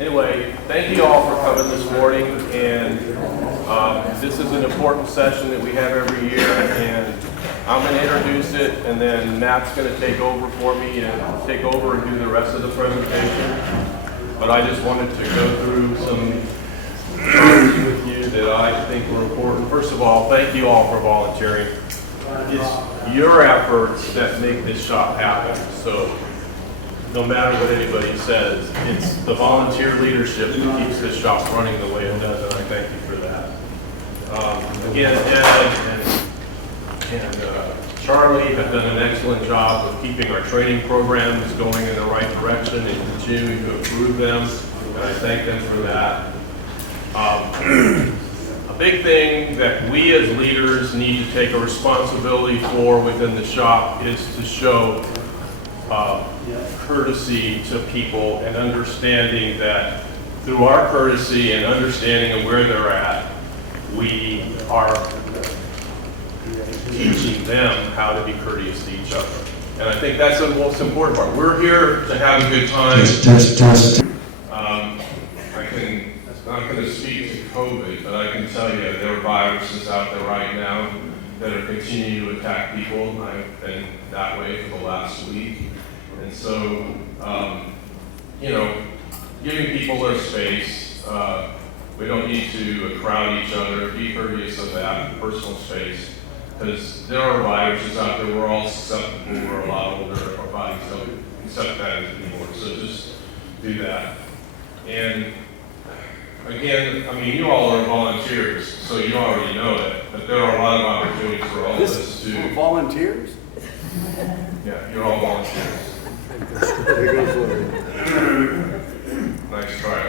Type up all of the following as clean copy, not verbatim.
Anyway, thank you all for coming this morning, and this is an important session that we have every year, and I'm going to introduce it, and then Matt's going to take over for me and take over and do the rest of the presentation. But I just wanted to go through some topics with you that I think were important. First of all, thank you all for volunteering. It's your efforts that make this shop happen. So no matter what anybody says, it's the volunteer leadership that keeps this shop running the way it does, and I thank you for that. Again, Ed and Charlie have done an excellent job of keeping our training programs going in the right direction and continuing to improve them, and I thank them for that. A big thing that we as leaders need to take a responsibility for within the shop is to show courtesy to people, and understanding that through our courtesy and understanding of where they're at, we are teaching them how to be courteous to each other. And I think that's the most important part. We're here to have a good time. I'm not going to speak to COVID, but I can tell you there are viruses out there right now that are continuing to attack people. I've been that way for the last week. And so, giving people their space, we don't need to crowd each other, be courteous of that personal space, because there are viruses out there. We're all susceptible, we're a lot older, our bodies don't accept that anymore, so just do that. And again, you all are volunteers, so you already know it, but there are a lot of opportunities for all of us to... Volunteers? Yeah, you're all volunteers. Nice try,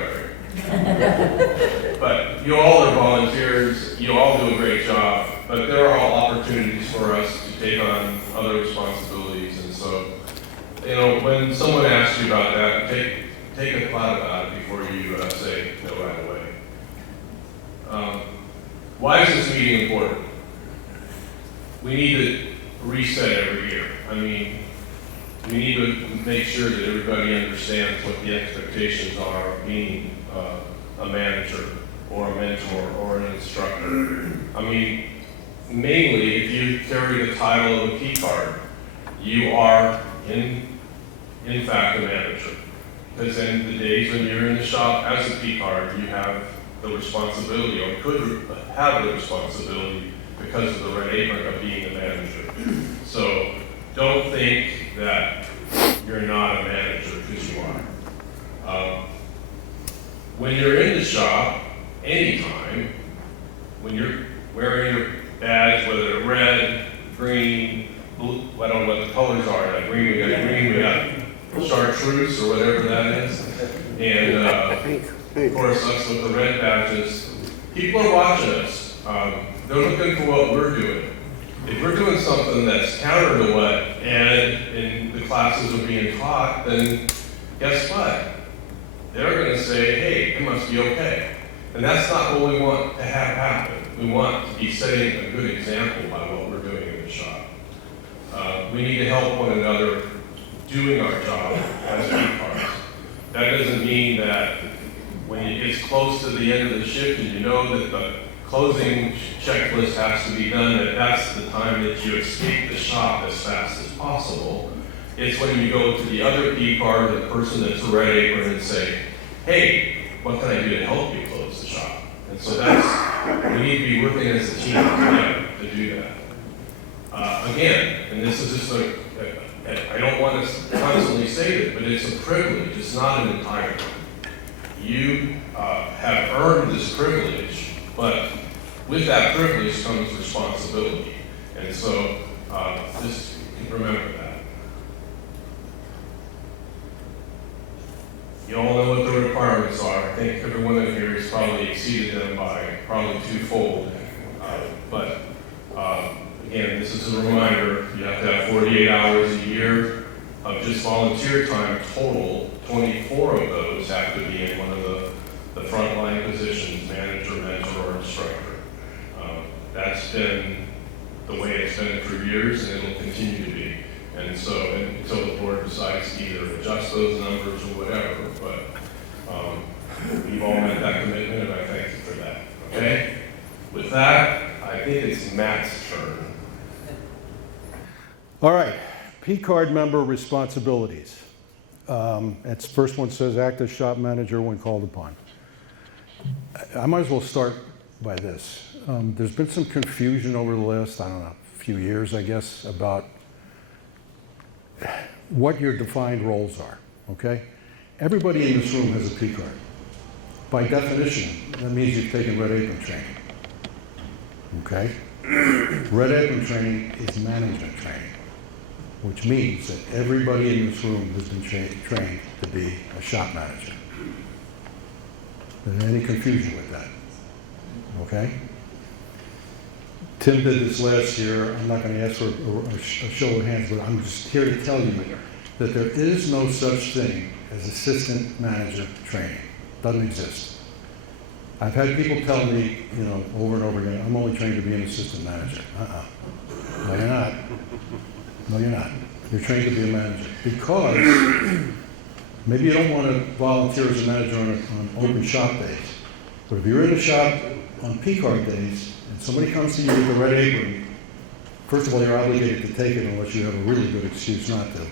Larry. But you all are volunteers, you all do a great job, but there are all opportunities for us to take on other responsibilities. And so, when someone asks you about that, take a thought about it before you say no right away. Why is this meeting important? We need to reset every year. We need to make sure that everybody understands what the expectations are of being a manager or a mentor or an instructor. Mainly, if you carry the title of a P card, you are in fact a manager. Because in the days when you're in the shop as a P card, you have the responsibility, or could have the responsibility, because of the red apron of being a manager. So don't think that you're not a manager, because you are. When you're in the shop, anytime, when you're wearing your badge, whether it's red, green, blue, I don't know what the colors are. Like green, we got chartreuse or whatever that is. And of course, us with the red badges, people are watching us. They're looking for what we're doing. If we're doing something that's counter to what Ed and the classes are being taught, then guess what? They're going to say, hey, it must be okay. And that's not what we want to have happen. We want to be setting a good example by what we're doing in the shop. We need to help one another doing our job as P-cards. That doesn't mean that when it gets close to the end of the shift and you know that the closing checklist has to be done, that's the time that you escape the shop as fast as possible. It's when you go to the other P card, the person that's a red apron, and say, hey, what can I do to help you close the shop? And so we need to be working as a team together to do that. Again, and this is just I don't want to constantly say it, but it's a privilege, it's not an entitlement. You have earned this privilege, but with that privilege comes responsibility. And so just remember that. You all know what the requirements are. I think everyone in here has probably exceeded them by probably twofold. But again, this is a reminder, you have to have 48 hours a year of just volunteer time total. 24 of those have to be in one of the frontline positions, manager, mentor, or instructor. That's been the way it's been for years, and it'll continue to be. And so until the board decides to either adjust those numbers or whatever, but We've all met that commitment, and I thank you for that, okay? With that, I think it's Matt's turn. All right, P-card member responsibilities. That's first one says act as shop manager when called upon. I might as well start by this. There's been some confusion over the last, I don't know, few years, I guess, about what your defined roles are, okay? Everybody in this room has a P-card. By definition, that means you've taken Red Apron training, okay? Red Apron training is management training, which means that everybody in this room has been trained to be a shop manager. Is there any confusion with that? Okay? Tim did this last year. I'm not going to ask for a show of hands, but I'm just here to tell you that there is no such thing as assistant manager training. Doesn't exist. I've had people tell me, you know, over and over again, I'm only trained to be an assistant manager. No, you're not. No, you're not. You're trained to be a manager. Because maybe you don't want to volunteer as a manager on open shop days. But if you're in a shop on P-card days and somebody comes to you with a Red Apron, first of all, you're obligated to take it unless you have a really good excuse not to.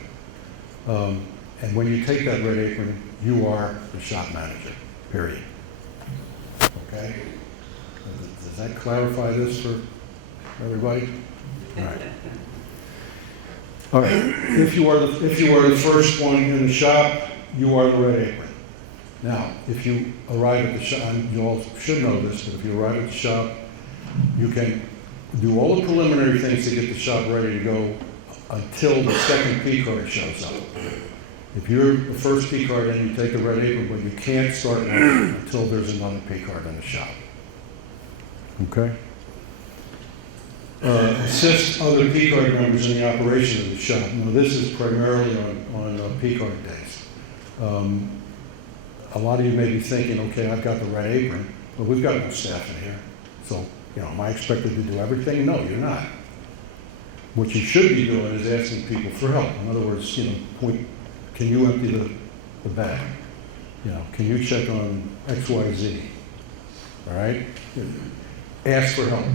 And when you take that Red Apron, you are the shop manager, period. Okay? Does that clarify this for everybody? All right. All right. If you are the first one in the shop, you are the Red Apron. Now, if you arrive at the shop, and you all should know this, but if you arrive at the shop, you can do all the preliminary things to get the shop ready to go until the second P-card shows up. If you're the first P-card in, you take the Red Apron, but you can't start until there's another P-card in the shop. Okay? Assist other P-card members in the operation of the shop. Now, this is primarily on P-card days. A lot of you may be thinking, okay, I've got the Red Apron, but we've got no staff in here. So, you know, am I expected to do everything? No, you're not. What you should be doing is asking people for help. In other words, you know, can you empty the bag? You know, can you check on XYZ? All right? Ask for help.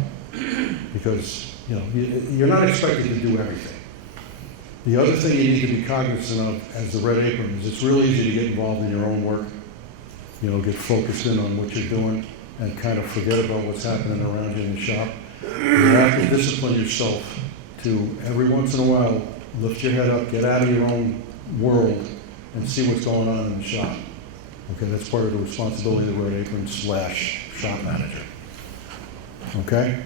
Because, you know, you're not expected to do everything. The other thing you need to be cognizant of as the Red Apron is it's really easy to get involved in your own work. You know, get focused in on what you're doing and kind of forget about what's happening around you in the shop. You have to discipline yourself to every once in a while lift your head up, get out of your own world and see what's going on in the shop. Okay, that's part of the responsibility of the Red Apron / shop manager. Okay?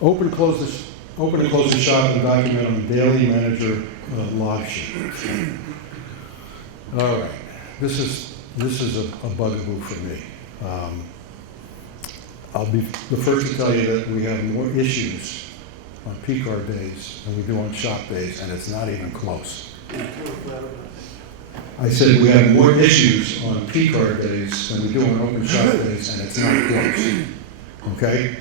Open and close the shop and document on the daily manager log sheet. All right, this is a bugaboo for me. I'll be the first to tell you that we have more issues on P-card days than we do on shop days, and it's not even close. I said we have more issues on P-card days than we do on open shop days, and it's not close. Okay?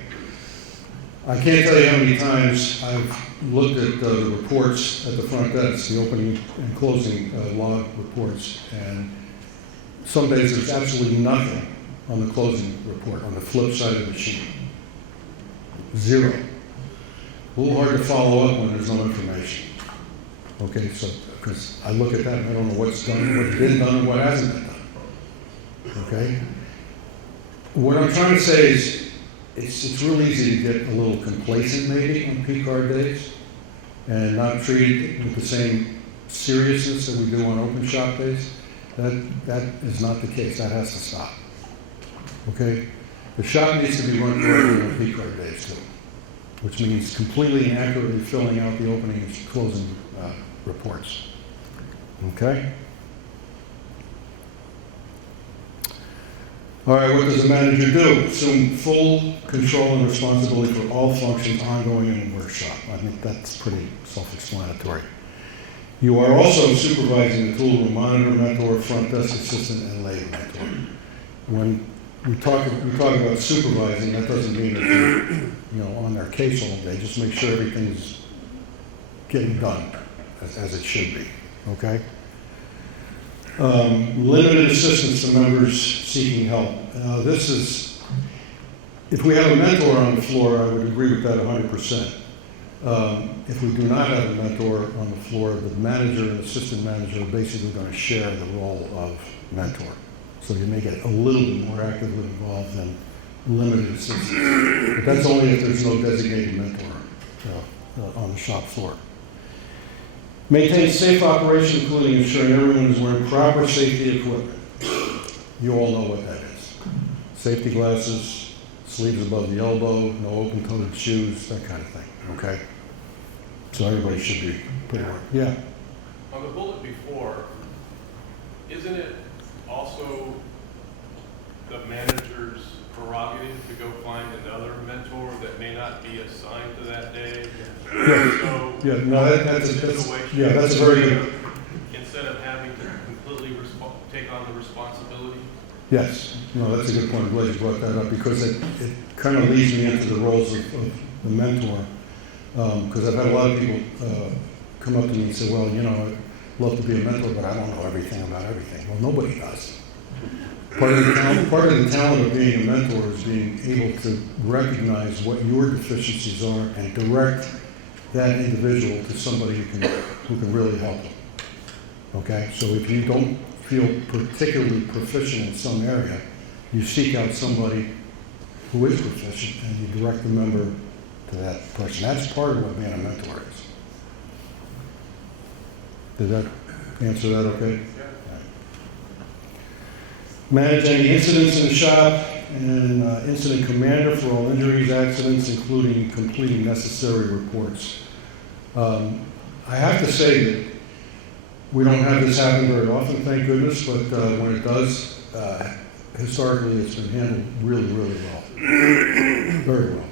I can't tell you how many times I've looked at the reports at the front desk, the opening and closing log reports, and some days there's absolutely nothing on the closing report, on the flip side of the sheet. Zero. A little hard to follow up when there's no information. Okay, so, because I look at that and I don't know what's done, what's been done, and what hasn't been done. Okay? What I'm trying to say is, it's real easy to get a little complacent maybe on P-card days and not treat it with the same seriousness that we do on open shop days. That is not the case. That has to stop. Okay? The shop needs to be run correctly on P-card days too, which means completely and accurately filling out the opening and closing reports. Okay? All right, what does a manager do? Assume full control and responsibility for all functions ongoing in the workshop. I think that's pretty self-explanatory. You are also supervising the tool room monitor, mentor, front desk assistant, and labor mentor. When we talk about supervising, that doesn't mean that you're on their case all day. Just make sure everything's getting done as it should be. Okay? Limited assistance to members seeking help. This is, if we have a mentor on the floor, I would agree with that 100%. If we do not have a mentor on the floor, the manager and assistant manager are basically going to share the role of mentor. So you may get a little bit more actively involved than limited assistance. But that's only if there's no designated mentor on the shop floor. Maintain safe operation, including ensuring everyone is wearing proper safety equipment. You all know what that is. Safety glasses, sleeves above the elbow, no open-toed shoes, that kind of thing, okay? So everybody should be pretty well. Yeah. On the bullet before, isn't it also the manager's prerogative to go find another mentor that may not be assigned to that day? Yeah. So Yeah, no, that's a very good. Instead of having to completely take on the responsibility? Yes, no, that's a good point. I'm glad you brought that up because it kind of leads me into the roles of the mentor. Because I've had a lot of people come up to me and say, well, you know, I'd love to be a mentor, but I don't know everything about everything. Well, nobody does. Part of the talent of being a mentor is being able to recognize what your deficiencies are and direct that individual to somebody who can really help them. Okay, so if you don't feel particularly proficient in some area, you seek out somebody who is proficient and you direct the member to that person. That's part of what being a mentor is. Did that answer that okay? Yeah. Right. Manage any incidents in the shop and incident commander for all injuries, accidents, including completing necessary reports. I have to say that we don't have this happen very often, thank goodness, but when it does, historically it's been handled really, really well. Very well.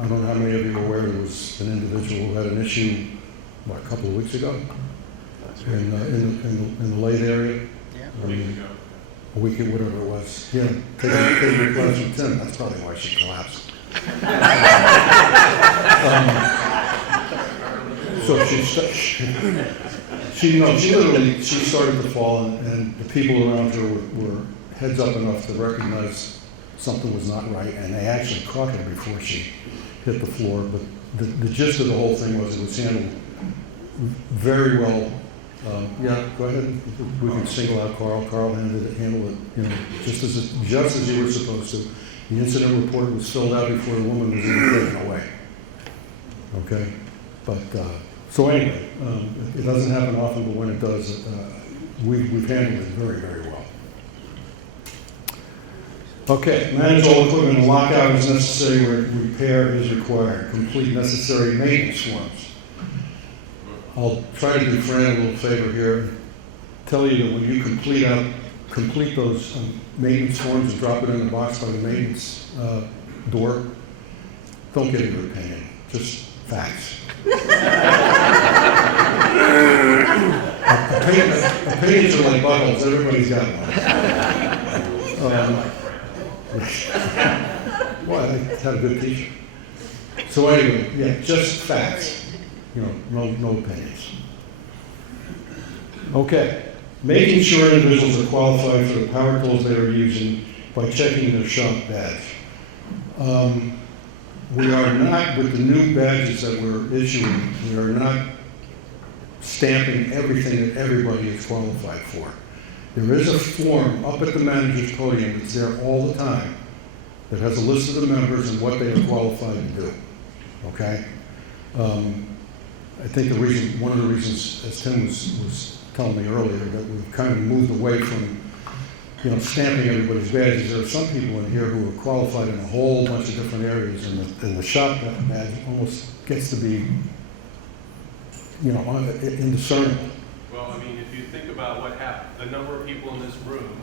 I don't know how many of you are aware there was an individual who had an issue, a couple of weeks ago? In the Lake area? Yeah. A week, whatever it was. Yeah, taking your class from Tim, that's probably why she collapsed. So she literally started to fall, and the people around her were heads up enough to recognize something was not right, and they actually caught her before she hit the floor. But the gist of the whole thing was it was handled very well. Yeah, go ahead. We can single out Carl. Carl handled it, you know, just as you were supposed to. The incident report was filled out before the woman was even taken away. Okay, but so anyway, it doesn't happen often, but when it does, we've handled it very, very well. Okay, manage all equipment and lockout as necessary where repair is required. Complete necessary maintenance forms. I'll try to do Fran a little favor here. Tell you that when you complete those maintenance forms and drop it in the box by the maintenance door, don't give your opinion, just facts. Opinions are like buttholes, everybody's got one. Well, I had a good teacher. So anyway, yeah, just facts. You know, no opinions. Okay. Making sure individuals are qualified for the power tools they are using by checking their shop badge. We are not, with the new badges that we're issuing, we are not stamping everything that everybody is qualified for. There is a form up at the manager's podium that's there all the time that has a list of the members and what they are qualified to do. Okay? I think one of the reasons, as Tim was telling me earlier, that we've kind of moved away from, you know, stamping everybody's badges. There are some people in here who are qualified in a whole bunch of different areas, and the shop badge almost gets to be, you know, indiscernible. Well, I mean, if you think about what happened, the number of people in this room,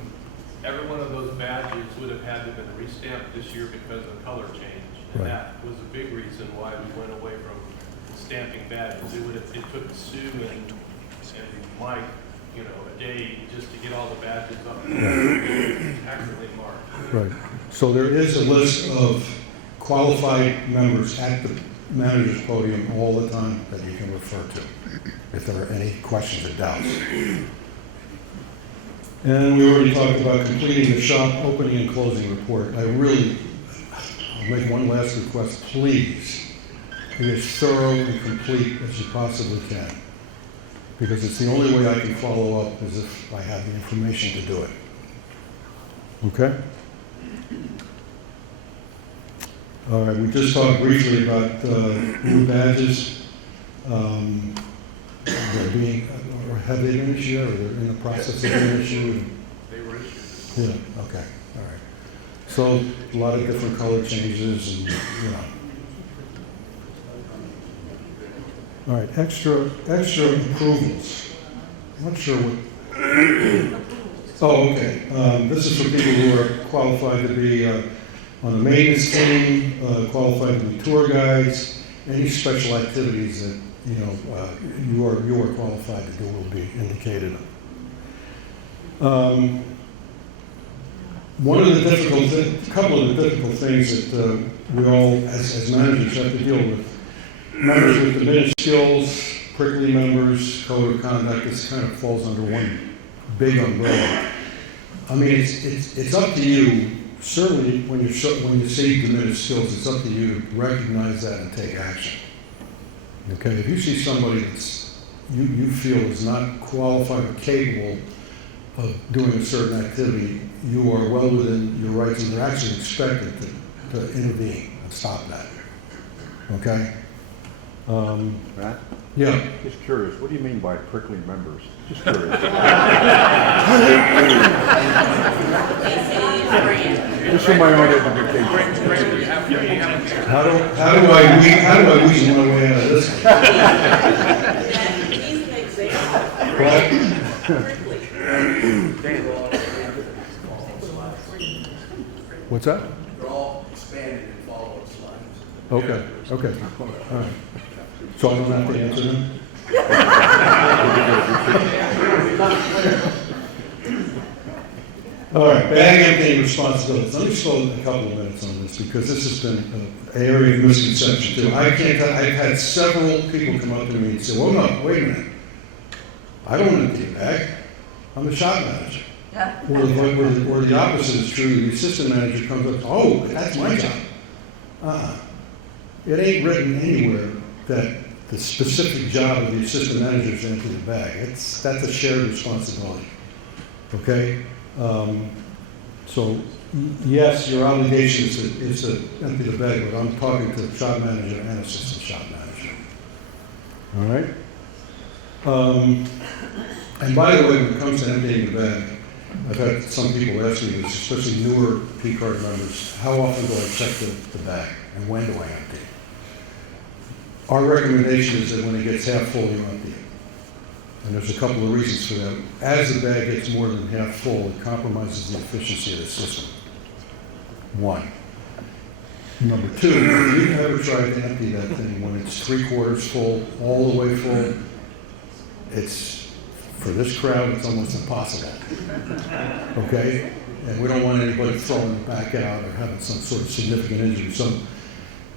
every one of those badges would have had to have been re-stamped this year because of color change. And Right. that was a big reason why we went away from stamping badges. It took Sue and Mike, you know, a day just to get all the badges up and accurately marked. Right. So there is a list of qualified members at the manager's podium all the time that you can refer to if there are any questions or doubts. And we already talked about completing the shop opening and closing report. I'll make one last request, please. Be as thorough and complete as you possibly can. Because it's the only way I can follow up is if I have the information to do it. Okay? All right, we just talked briefly about new badges. They're being, or have they been issued, or they're in the process of being issued? They were issued. Yeah, okay, all right. So a lot of different color changes and, you know. All right, extra approvals. I'm not sure what. Oh, okay. This is for people who are qualified to be on the maintenance team, qualified to be tour guides, any special activities that you are qualified to do will be indicated. One of the couple of the difficult things that we all, as managers, have to deal with. Members with diminished skills, prickly members, code of conduct, this kind of falls under one big umbrella. I mean, it's up to you. Certainly, when you see diminished skills, it's up to you to recognize that and take action. Okay, if you see somebody that's you feel is not qualified or capable of doing a certain activity, you are well within your rights, and they're actually expected to intervene and stop that. Okay. Matt? Yeah. Just curious, what do you mean by prickly members? Just curious. Just for my own edification. How do I weasel my way out of this? He's an example. What's that? They're all expanded and follow-up slides. Okay, okay, all right. So I don't have to answer them? All right, bag emptying responsibilities. Let me spend a couple of minutes on this because this has been an area of misconception too. I've had several people come up to me and say, well, no, wait a minute. I don't empty a bag. I'm the shop manager. Yeah. Or the opposite is true. The assistant manager comes up, oh, that's my job. It ain't written anywhere that the specific job of the assistant manager is to empty the bag. That's a shared responsibility. Okay? So yes, your obligation is to empty the bag, but I'm talking to the shop manager and assistant shop manager. All right? And by the way, when it comes to emptying the bag, I've had some people ask me this, especially newer P-card members, how often do I check the bag and when do I empty? Our recommendation is that when it gets half full, you empty it. And there's a couple of reasons for that. As the bag gets more than half full, it compromises the efficiency of the system. One. Number two, if you've ever tried to empty that thing when it's 3/4 full, all the way full, for this crowd, it's almost impossible. Okay? And we don't want anybody throwing it back out or having some sort of significant injury. So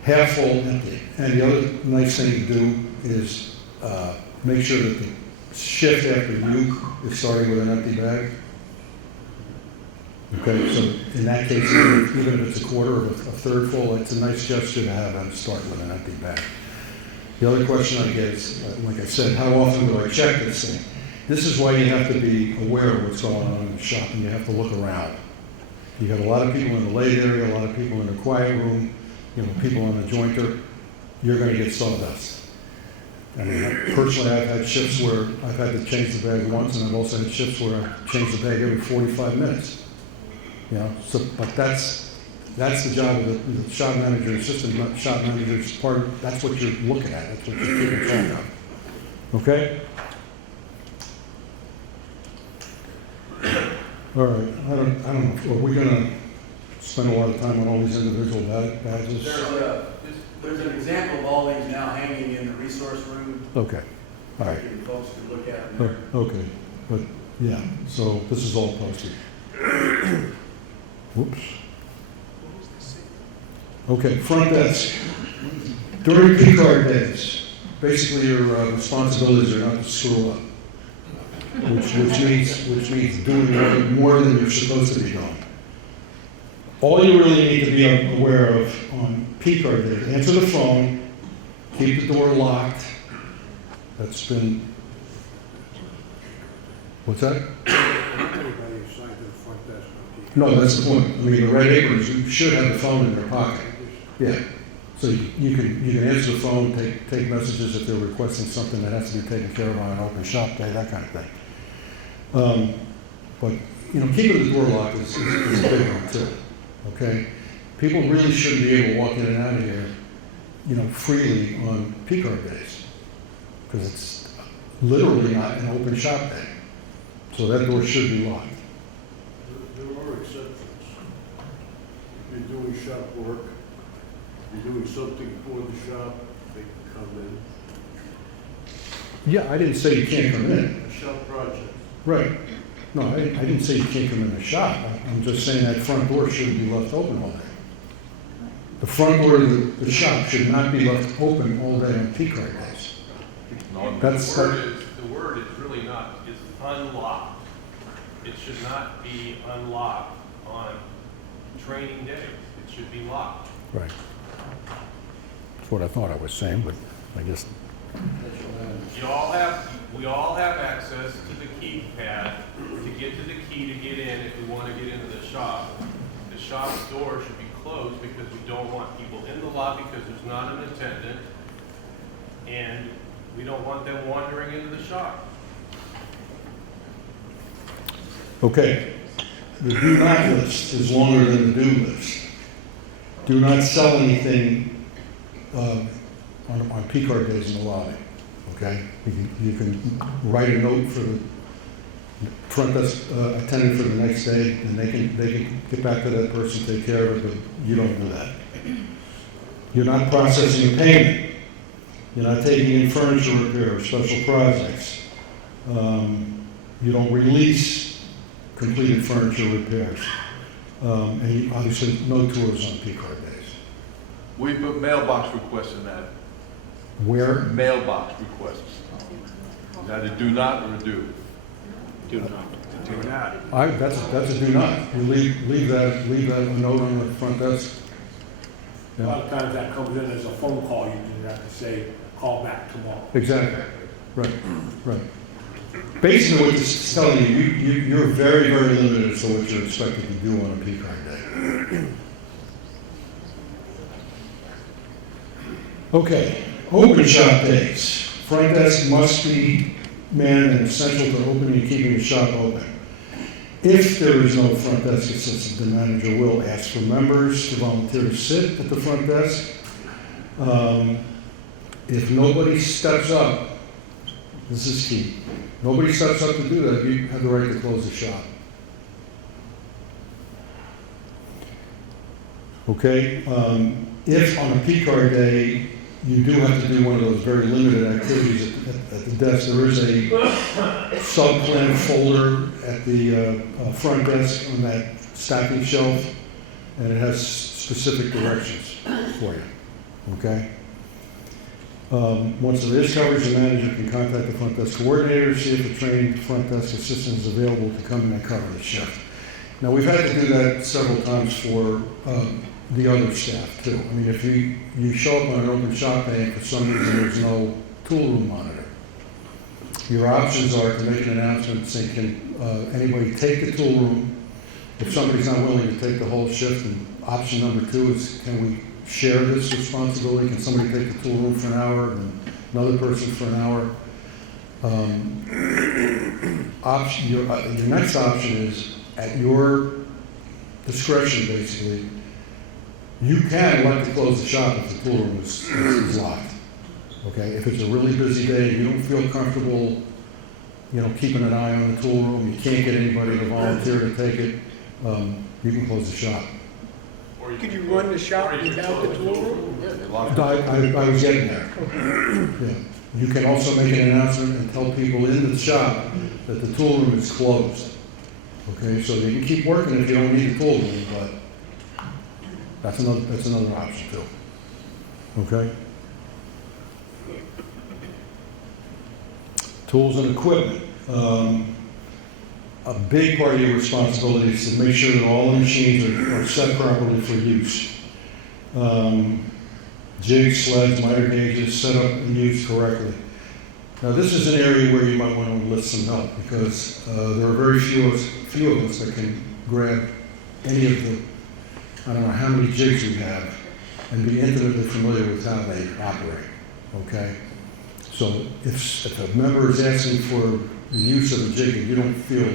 half full, empty. And the other nice thing to do is make sure that the shift after you is starting with an empty bag. Okay, so in that case, even if it's a quarter or a third full, it's a nice gesture to have them start with an empty bag. The other question I get is, like I said, how often do I check this thing? This is why you have to be aware of what's going on in the shop, and you have to look around. You got a lot of people in the lathe area, a lot of people in the quiet room, people on the jointer. You're going to get sawdust. I mean, personally, I've had shifts where I've had to change the bag once, and I've also had shifts where I change the bag every 45 minutes. But that's the job of the shop manager, assistant shop manager's part. That's what you're looking at. That's what you're keeping track of. Okay. All right. I don't know. Are we going to spend a lot of time on all these individual badges? There's an example of all these now hanging in the resource room. Okay. All right. Folks can look at them there. Okay. But yeah. So this is all posted. Whoops. Okay, front desk. During P-card days, basically your responsibilities are not to screw up. which means doing more than you're supposed to be doing. All you really need to be aware of on peak hour days, answer the phone, keep the door locked. That's been, what's that? Anybody assigned to the front desk on peak. No, that's the point. I mean, the red aprons should have the phone in their pocket. Yeah. So you can answer the phone, take messages if they're requesting something that has to be taken care of on an open shop day, that kind of thing. But, you know, keeping the door locked is a big one too, okay? People really shouldn't be able to walk in and out of here, you know, freely on peak hour days, because it's literally not an open shop day. So that door should be locked. There are exceptions. If you're doing shop work, you're doing something for the shop, they can come in. Yeah, I didn't say you can't come in. A shop project. Right. No, I didn't say you can't come in the shop. I'm just saying that front door shouldn't be left open all day. The front door of the shop should not be left open all day on peak hour days. The word is really not, it's unlocked. It should not be unlocked on training days. It should be locked. Right. That's what I thought I was saying, but I guess. We all have access to the keypad to get to the key to get in if we want to get into the shop. The shop's door should be closed because we don't want people in the lobby because there's not an attendant, and we don't want them wandering into the shop. Okay. The do not list is longer than the do list. Do not sell anything on peak hour days in the lobby. Okay? You can write a note for the front desk attendant for the next day, and they can get back to that person, take care of it, but you don't do that. You're not processing a payment. You're not taking in furniture repair or special projects. You don't release completed furniture repairs. And obviously, no tours on peak hour days. We put mailbox requests in that. Where? Mailbox requests. Is that a do not or a do? Do not. That's a do not. You leave that a note on the front desk. A lot of times that comes in as a phone call, you can have to say, call back tomorrow. Exactly. Right. Basically, what this is telling you, you're very, very limited as to what you're expected to do on a peak hour day. Okay, open shop days. Front desk must be manned and essential to opening and keeping the shop open. If there is no front desk assistant, the manager will ask for members to volunteer to sit at the front desk. If nobody steps up, this is key. Nobody steps up to do that, you have the right to close the shop. Okay, if on a peak hour day, you do have to do one of those very limited activities at the desk, there is a sub-plan folder at the front desk on that stacking shelf, and it has specific directions for you, okay? Once there is coverage, the manager can contact the front desk coordinator to see if the trained front desk assistant is available to come in and cover the shift. Now, we've had to do that several times for the other staff too. I mean, if you show up on an open shop day and for some reason there's no tool room monitor, your options are to make an announcement saying, can anybody take the tool room? If somebody's not willing to take the whole shift, and option number 2 is, can we share this responsibility? Can somebody take the tool room for an hour and another person for an hour? Your next option is, at your discretion, basically, you can elect to close the shop if the tool room is locked. Okay, if it's a really busy day, you don't feel comfortable, keeping an eye on the tool room, you can't get anybody to volunteer to take it, you can close the shop. Could you run the shop without the tool room? I was getting there. Yeah. You can also make an announcement and tell people in the shop that the tool room is closed. Okay, so you can keep working if you don't need the tool room, but that's another option too. Okay? Tools and equipment. a big part of your responsibility is to make sure that all the machines are set properly for use. Jigs, sleds, miter gauges, set up and used correctly. Now, this is an area where you might want to enlist some help, because there are very few of us that can grab any of the, I don't know how many jigs we have, and be intimately familiar with how they operate, okay? So if a member is asking for the use of a jig that you don't feel,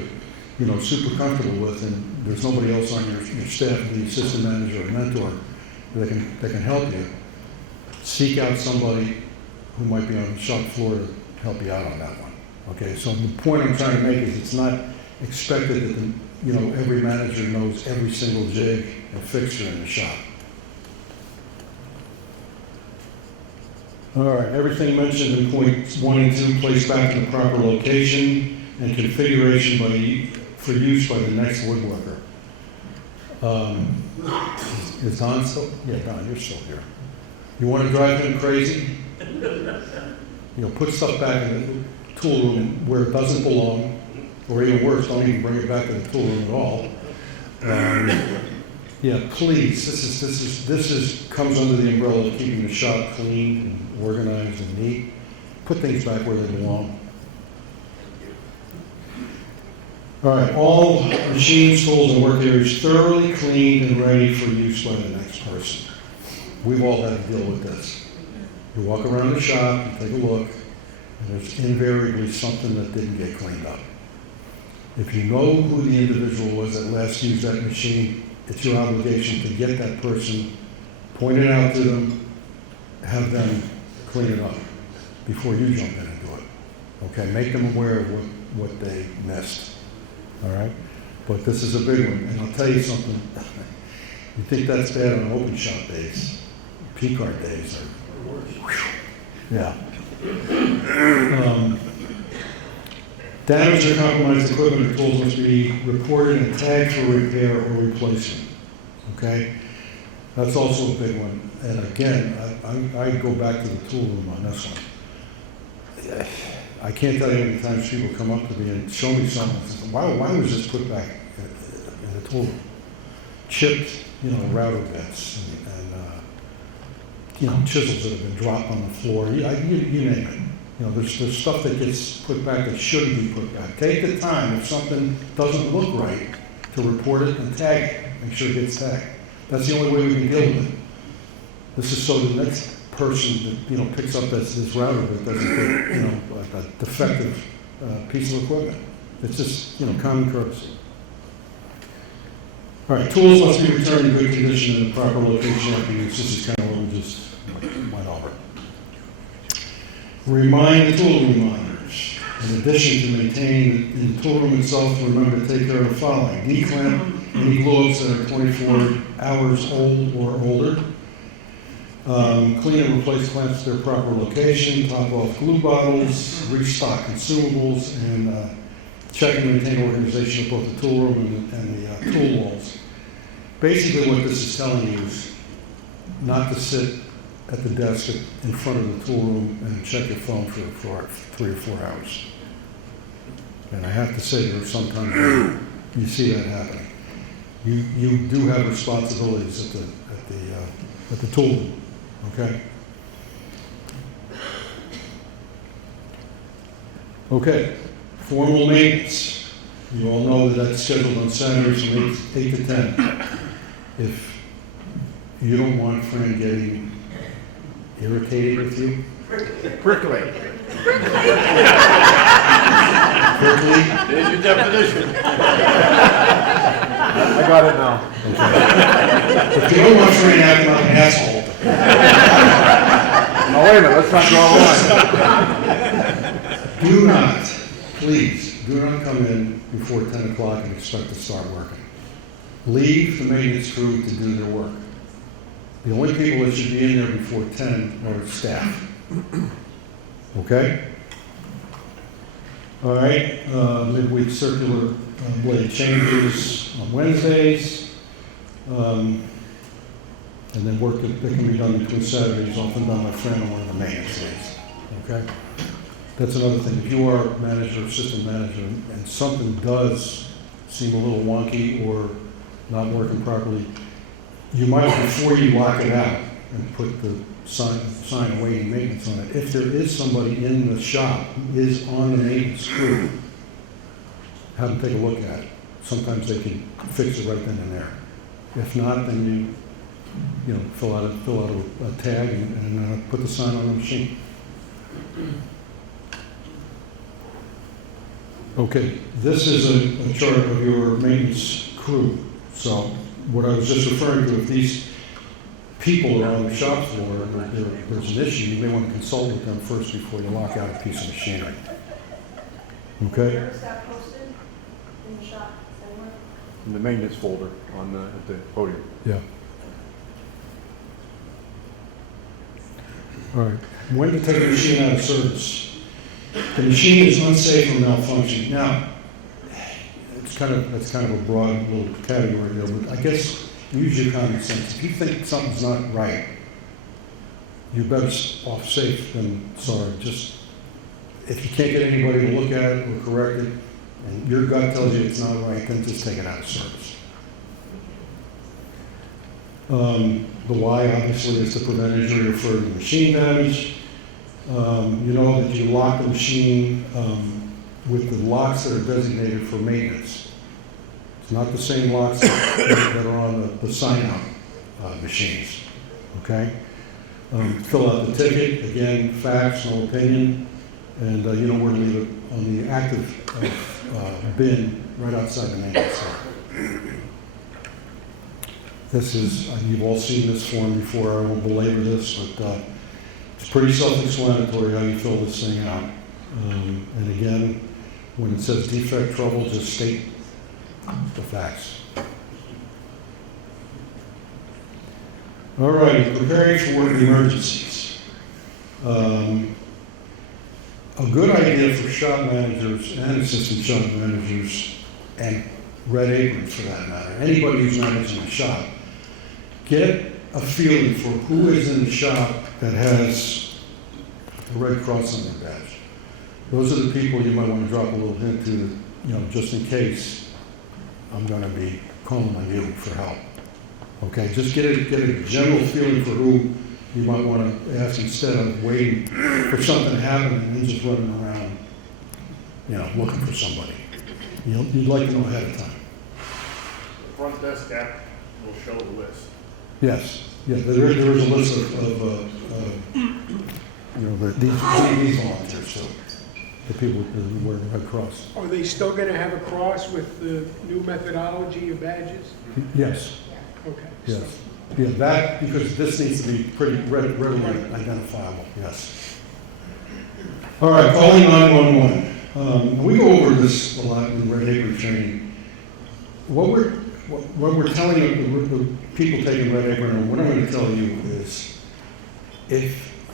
super comfortable with, and there's nobody else on your staff, the assistant manager or mentor, that can help you, seek out somebody who might be on the shop floor to help you out on that one. Okay, so the point I'm trying to make is it's not expected that every manager knows every single jig and fixture in the shop. All right, everything mentioned in points 1 and 2 placed back in the proper location and configuration for use by the next woodworker. Is Don still? Yeah, Don, you're still here. You want to drive him crazy? Put stuff back in the tool room where it doesn't belong, or even worse, don't even bring it back to the tool room at all. Yeah, please. This comes under the umbrella of keeping the shop clean and organized and neat. Put things back where they belong. All right, all machines, tools, and work areas thoroughly cleaned and ready for use by the next person. We've all had to deal with this. You walk around the shop, you take a look, and there's invariably something that didn't get cleaned up. If you know who the individual was that last used that machine, it's your obligation to get that person, point it out to them, have them clean it up before you jump in and do it. Okay, make them aware of what they missed. All right? But this is a big one, and I'll tell you something. You think that's bad on open shop days, P-card days, yeah. Damaged or compromised equipment or tools must be reported and tagged for repair or replacement. Okay? That's also a big one. And again, I go back to the tool room on this one. I can't tell you how many times people come up to me and show me something and say, why was this put back in the tool room? Chipped, router bits and chisels that have been dropped on the floor. You name it. There's stuff that gets put back that shouldn't be put back. Take the time, if something doesn't look right, to report it and tag it. Make sure it gets tagged. That's the only way we can deal with it. This is so the next person that picks up this router that doesn't get like a defective piece of equipment. It's just common courtesy. All right, tools must be returned in good condition in the proper location after use. This is kind of what we just went over. Remind the tool room monitors. In addition to maintaining in the tool room itself, remember to take care of the following. Declamp any gloves that are 24 hours old or older. Clean and replace clamps to their proper location. Top off glue bottles. Restock consumables. And check and maintain organization of both the tool room and the tool walls. Basically what this is telling you is not to sit at the desk in front of the tool room and check your phone for 3 or 4 hours. And I have to say that sometimes you see that happening. You do have responsibilities at the tool room, okay? Okay, formal maintenance. You all know that that's scheduled on Saturdays from 8 to 10. If you don't want Fran getting irritated with you. Prickly. Prickly? There's your definition. I got it now. Okay. If you don't want Fran acting like an asshole. Now wait a minute, let's not draw a line. Do not, please, do not come in before 10 o'clock and expect to start working. Leave the maintenance crew to do their work. The only people that should be in there before 10 are staff. Okay? All right, midweek circular blade changes on Wednesdays. And then work that can be done between Saturdays, often done by Fran on one of the maintenance days. Okay? That's another thing. If you are manager, assistant manager, and something does seem a little wonky or not working properly, you might, before you lock it out and put the sign awaiting maintenance on it, if there is somebody in the shop who is on the maintenance crew, have them take a look at it. Sometimes they can fix it right then and there. If not, then you fill out a tag and put the sign on the machine. Okay, this is a chart of your maintenance crew. So what I was just referring to, if these people are on the shop floor and there's an issue, you may want to consult with them first before you lock out a piece of machinery. Okay? Where is that posted? In the shop, somewhere? In the maintenance folder at the podium. Yeah. All right. When to take a machine out of service? The machine is unsafe or malfunctioning. Now, that's kind of a broad little category there, but I guess use your common sense. If you think something's not right, you're better off safe than sorry. Just if you can't get anybody to look at it or correct it, and your gut tells you it's not right, then just take it out of service. The why, obviously, is to prevent injury or further machine damage. You know that you lock the machine with the locks that are designated for maintenance. It's not the same locks that are on the sign-out machines, okay? Fill out the ticket, again, facts, no opinion, and you know where to leave it on the active bin right outside the maintenance center. This is, you've all seen this form before, I won't belabor this, but it's pretty self-explanatory how you fill this thing out. And again, when it says defect trouble, just state the facts. All right, preparing for emergencies. A good idea for shop managers and assistant shop managers, and red aprons for that matter, anybody who's managing a shop, get a feeling for who is in the shop that has the Red Cross on their badge. Those are the people you might want to drop a little hint to, just in case I'm going to be calling on you for help. Okay, just get a general feeling for who you might want to ask instead of waiting for something to happen and then just running around, looking for somebody. You'd like to know ahead of time. The front desk app will show the list. Yes, yeah, there is a list of these volunteers, so the people who wear the Red Cross. Are they still gonna have a cross with the new methodology of badges? Yes, Okay. yes. Yeah, that, because this needs to be pretty readily identifiable, yes. All right, calling 911. We go over this a lot in red apron training. What we're telling the people taking red apron, and what I'm going to tell you is,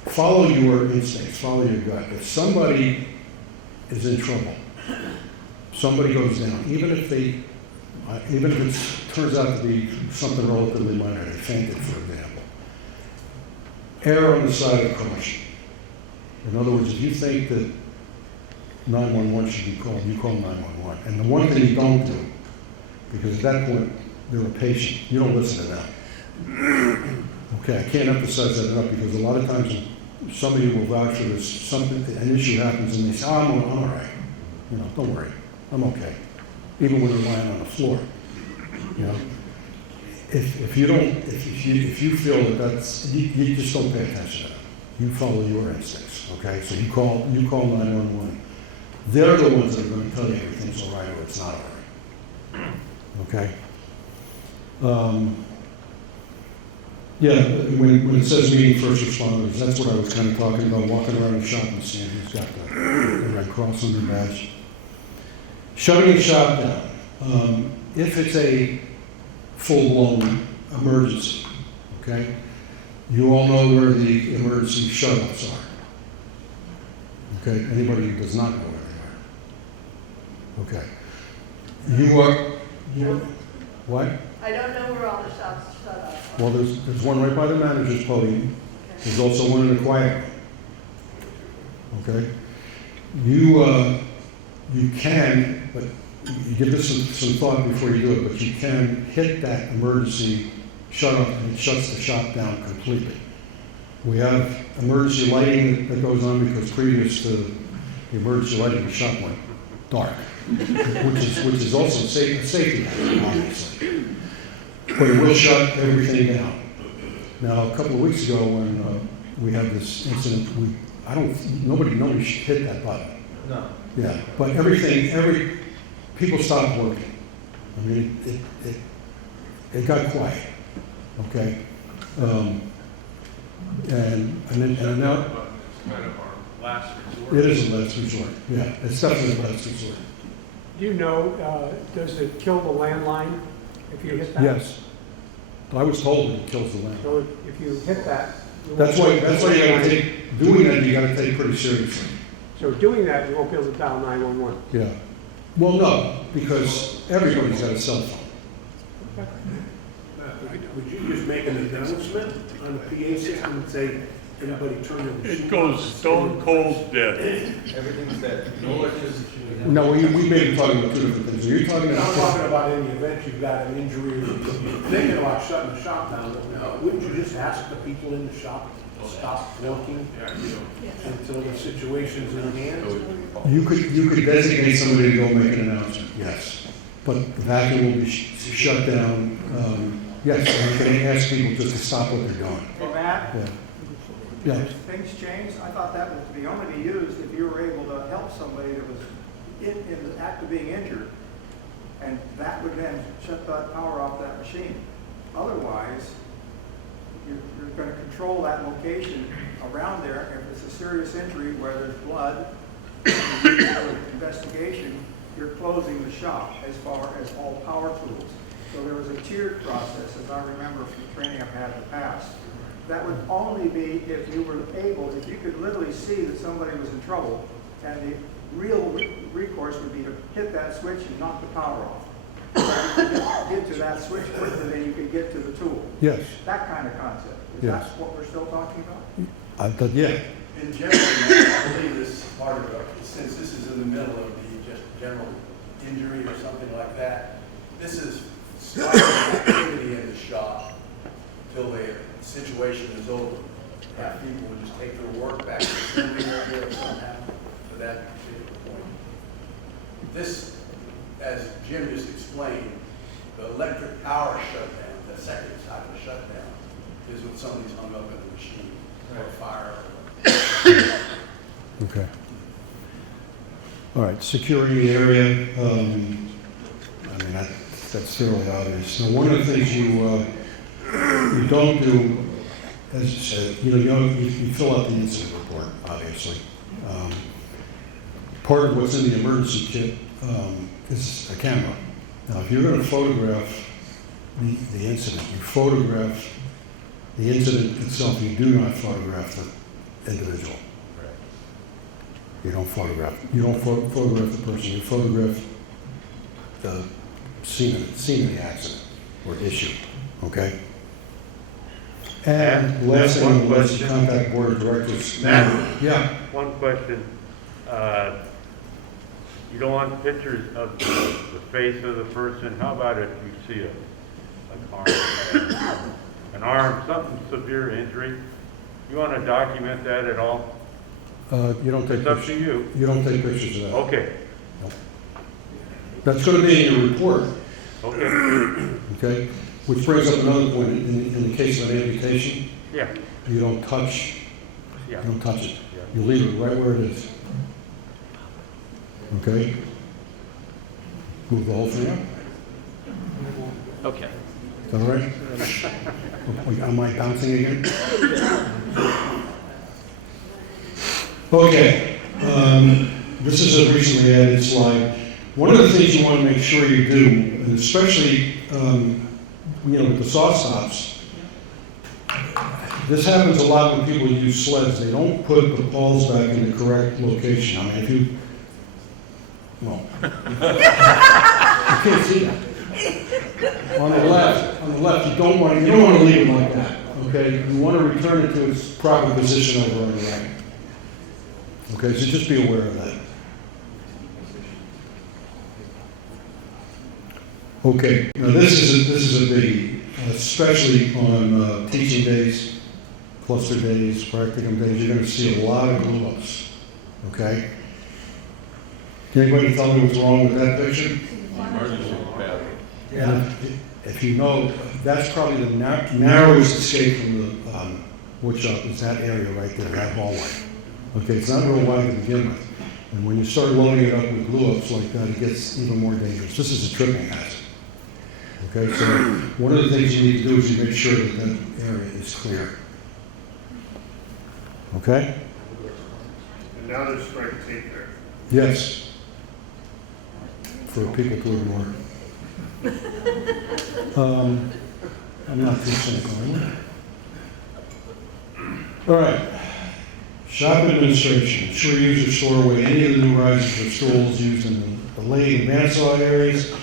follow your instincts, follow your gut. If somebody is in trouble, somebody goes down, even if it turns out to be something relatively minor, they fainted, for example, err on the side of caution. In other words, if you think that 911 should be called, you call 911. And the one thing you don't do, because at that point, they're a patient. You don't listen to them. Okay, I can't emphasize that enough because a lot of times somebody will vouch for this, an issue happens and they say, I'm all right. Don't worry, I'm okay. Even when they're lying on the floor. If you feel that you just don't pay attention to them. You follow your instincts, okay? So you call 911. They're the ones that are going to tell you everything's all right or it's not all right. Okay? When it says meeting first responders, that's what I was kind of talking about, walking around the shop and seeing who's got the Red Cross on their badge. Shutting the shop down. If it's a full-blown emergency, okay? You all know where the emergency shut-offs are. Okay? Anybody who does not know where they are. Okay. What? I don't know where all the shops shut off. Well, there's one right by the manager's podium. There's also one in the quiet room. Okay? You can, but you give this some thought before you do it, but you can hit that emergency shut off and it shuts the shop down completely. We have emergency lighting that goes on because previous to the emergency lighting, the shop went dark, which is also a safety hazard, obviously. But it will shut everything down. Now, a couple of weeks ago when we had this incident, nobody hit that button. No. Yeah, but people stopped working. I mean, it got quiet, okay? And now, It's kind of our last resort. it is a last resort, yeah, it's definitely a last resort. Do you know, does it kill the landline if you hit that? Yes. But I was told it kills the land. So if you hit that. you That's won't- why you gotta take, doing that, you gotta take pretty seriously. So doing that, you won't be able to dial 911. Yeah. Well, no, because everybody's got a cell phone. Would you just make an announcement on the PA system and say, anybody turn their machine It goes off? stone cold dead. Everything's dead. No electricity. No, we may be talking about two different things. Are you talking I'm about? talking about in the event you've got an injury, or you're thinking about shutting the shop down, wouldn't you just ask the people in the shop to stop working until the situation's in hand? You could designate somebody to go make an announcement, yes. But the vacuum will be shut down, yes, and you can ask people just to stop what they're doing. Hey, Matt, Yeah. Yeah, if things changed, I thought that was to be only be used if you were able to help somebody that was in the act of being injured, and that would then shut that power off that machine. Otherwise, you're going to control that location around there. If it's a serious injury where there's blood, investigation, you're closing the shop as far as all power tools. So there was a tiered process, as I remember from training I've had in the past. That would only be if you were able, if you could literally see that somebody was in trouble, and the real recourse would be to hit that switch and knock the power off. So you could get to that switch quicker than you could get to the tool. yes, That kind of concept. Is Yes. that what we're still talking about? yeah, In general, I believe this part of it, since this is in the middle of the just general injury or something like that, this is starting activity in the shop till the situation is over. Have people would just take their work back to assembly area somehow to that particular point. This, as Jim just explained, the electric power shutdown, the second type of shutdown, is when somebody's hung up in the machine or fire. okay. All right, securing the area, I mean, that's fairly obvious. Now, one of the things you don't do, as you said, you fill out the incident report, obviously. Part of what's in the emergency kit is a camera. Now, if you're going to photograph the incident, you photograph the incident itself. You do not photograph the individual. You don't photograph the person. You photograph the scene of the accident or issue. Okay. And last thing, unless you contact board of directors. Matt? Yeah. One question. You don't want pictures of the face of the person. How about if you see an arm, something severe injury? You want to document that at all? You don't take It's up pictures. to you. You don't take pictures of that. Okay. That's going to be in your report. Okay. Okay. Which brings up another point. In the case of an amputation, Yeah. you don't touch. Yeah. You don't touch it. Yeah. You leave it right where it is. Okay? Move the whole thing up. Okay. Is that all right? Am I bouncing again? Okay. This is a recently added slide. One of the things you want to make sure you do, and especially with the saw stops, this happens a lot when people use sleds. They don't put the pawls back in the correct location. I mean, if you can't see that. On the left, you don't want to leave it like that. Okay, you want to return it to its proper position over on the right. Okay, so just be aware of that. Okay, now this is a biggie, especially on teaching days, cluster days, practicum days. You're going to see a lot of glue-ups. Okay. Can anybody tell me what's wrong with that picture? Emergency path. And if you know, that's probably the narrowest escape from the wood shop is that area right there, that hallway. Okay, it's not real wide to begin with. And when you start loading it up with glue-ups like that, it gets even more dangerous. This is a tripping hazard. Okay, so one of the things you need to do is you make sure that that area is clear. Okay? And now there's straight tape there. Yes. For people to ignore. I'm not too cynical, am I? All right. Shop administration. Ensure users store away any of the new risers or stools used in the lathe and bandsaw areas.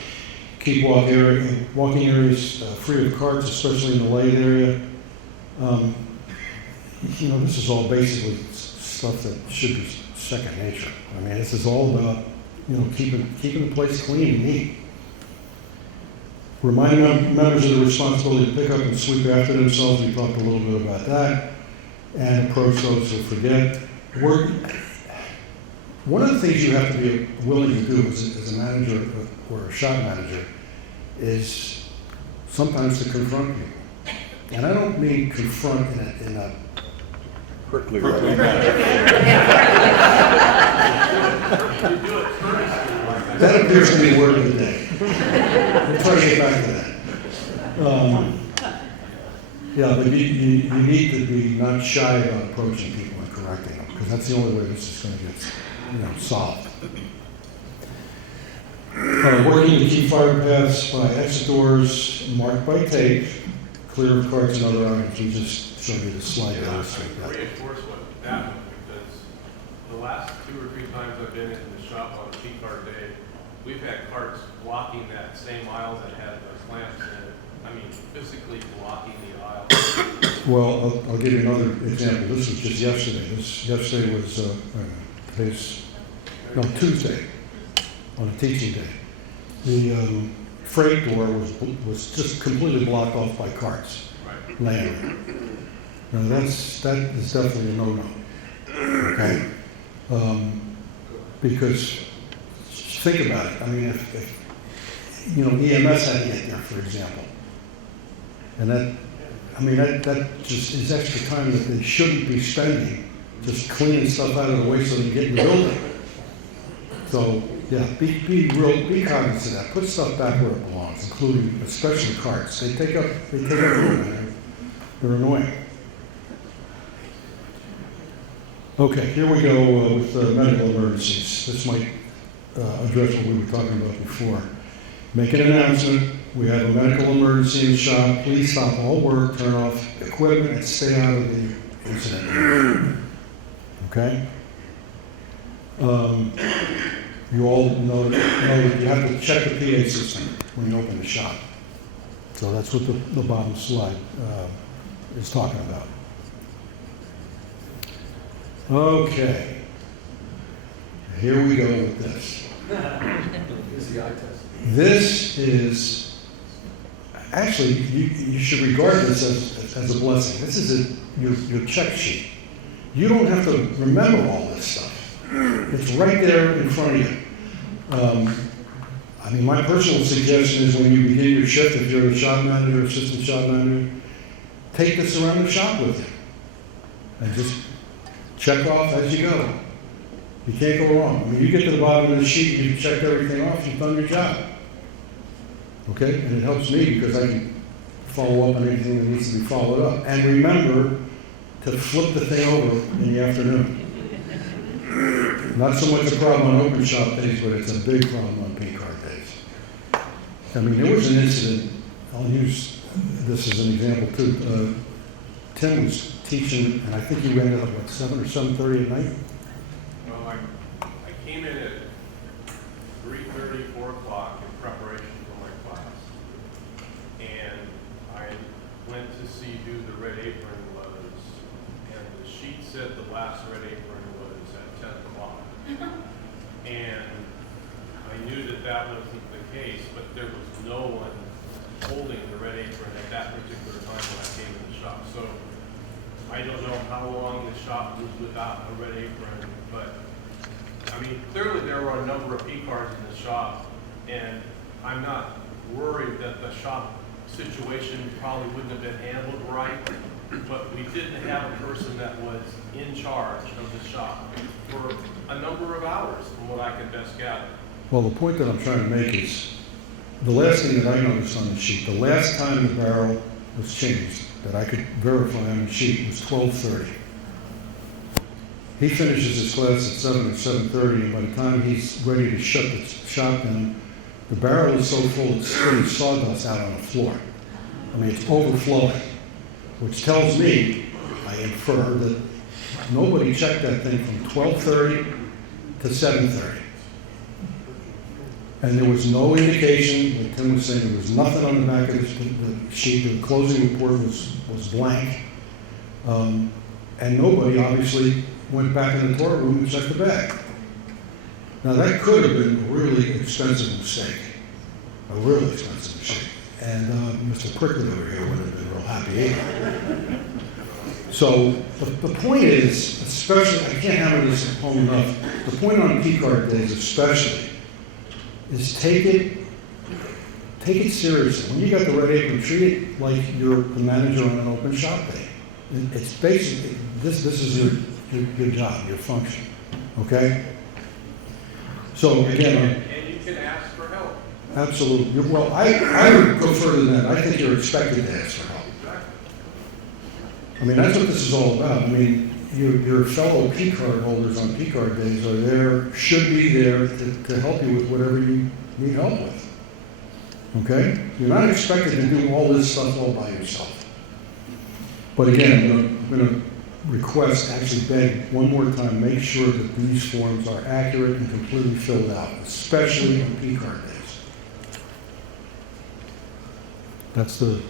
Keep walking areas free of carts, especially in the lathe area. You know, this is all basically stuff that should be second nature. I mean, this is all about, you know, keeping the place clean and neat. Remind members of the responsibility to pick up and sweep after themselves. We talked a little bit about that. And approach those who forget. One of the things you have to be willing to do as a manager or a shop manager is sometimes to confront people. And I don't mean confront in a Prickly that appears to be the word of the day. We'll try to get back to that. Yeah, but you need to be not shy about approaching people and correcting them, because that's the only way this is going to get, solved. Working to keep fire paths by exit doors marked by tape, clear of carts and other items. We just showed you the slide to illustrate that. Reinforce that one, because the last 2 or 3 times I've been in the shop on a key card day, we've had carts blocking that same aisle that had those lamps in it. I mean, physically blocking the aisle. Well, I'll give you another example. This was just yesterday. Yesterday was Tuesday, on a teaching day. The freight door was just completely blocked off by carts. Right. Laying. Now that is definitely a no-no. Okay, because think about it. I mean, if EMS had to get there, for example, and that just is extra time that they shouldn't be spending just cleaning stuff out of the way so they can get in the building. So yeah, be cognizant of that. Put stuff back where it belongs, including especially carts. They take up room. They're annoying. Okay, here we go with medical emergencies. This might address what we were talking about before. Make an announcement. We have a medical emergency in the shop. Please stop all work, turn off equipment, and stay out of the incident area. Okay? You all know that you have to check the PA system when you open the shop. So that's what the bottom slide is talking about. Okay. Here we go with this. This is, actually, you should regard this as a blessing. This is your check sheet. You don't have to remember all this stuff. It's right there in front of you. My personal suggestion is when you begin your shift, if you're a shop manager or assistant shop manager, take this around the shop with you. And just check off as you go. You can't go wrong. You get to the bottom of the sheet, you've checked everything off, you've done your job. Okay? And it helps me because I can follow up on anything that needs to be followed up. And remember to flip the thing over in the afternoon. Not so much a problem on open shop days, but it's a big problem on P card days. There was an incident, I'll use this as an example too. Tim was teaching, and I think he ended up at 7 or 7:30 at night. Well, I came in at 3:30, 4 o'clock in preparation for my class. And I went to see who the red apron was, and the sheet said the last red apron was at 10 o'clock. And I knew that that wasn't the case, but there was no one holding the red apron at that particular time when I came in the shop. So I don't know how long the shop was without a red apron, but I mean, clearly there were a number of P cards in the shop, and I'm not worried that the shop situation probably wouldn't have been handled right, but we didn't have a person that was in charge of the shop for a number of hours, from what I could best gather. Well, the point that I'm trying to make is, the last thing that I noticed on the sheet, the last time the barrel was changed, that I could verify on the sheet, was 12:30. He finishes his class at 7 or 7:30, and by the time he's ready to shut the shop down, the barrel is so full it's spilling sawdust out on the floor. I mean, it's overflowing, which tells me, I infer, that nobody checked that thing from 12:30 to 7:30. And there was no indication, like Tim was saying, there was nothing on the back of the sheet, the closing report was blank. And nobody obviously went back in the toilet room and checked the bag. Now that could have been a really expensive mistake, a really expensive mistake. And Mr. Prickly over here would have been real happy. So the point is, especially, I can't hammer this home enough, the point on P card days especially, is take it seriously. When you got the red apron, treat it like you're the manager on an open shop day. It's basically, this is your job, your function, okay? So again, And you can ask for help. absolutely. Well, I would go further than that. I think you're expected to ask for help. I mean, that's what this is all about. I mean, your fellow P card holders on P card days are there, should be there to help you with whatever you need help with. Okay? You're not expected to do all this stuff all by yourself. But again, I'm going to request, actually beg one more time, make sure that these forms are accurate and completely filled out, especially on P card days. That's the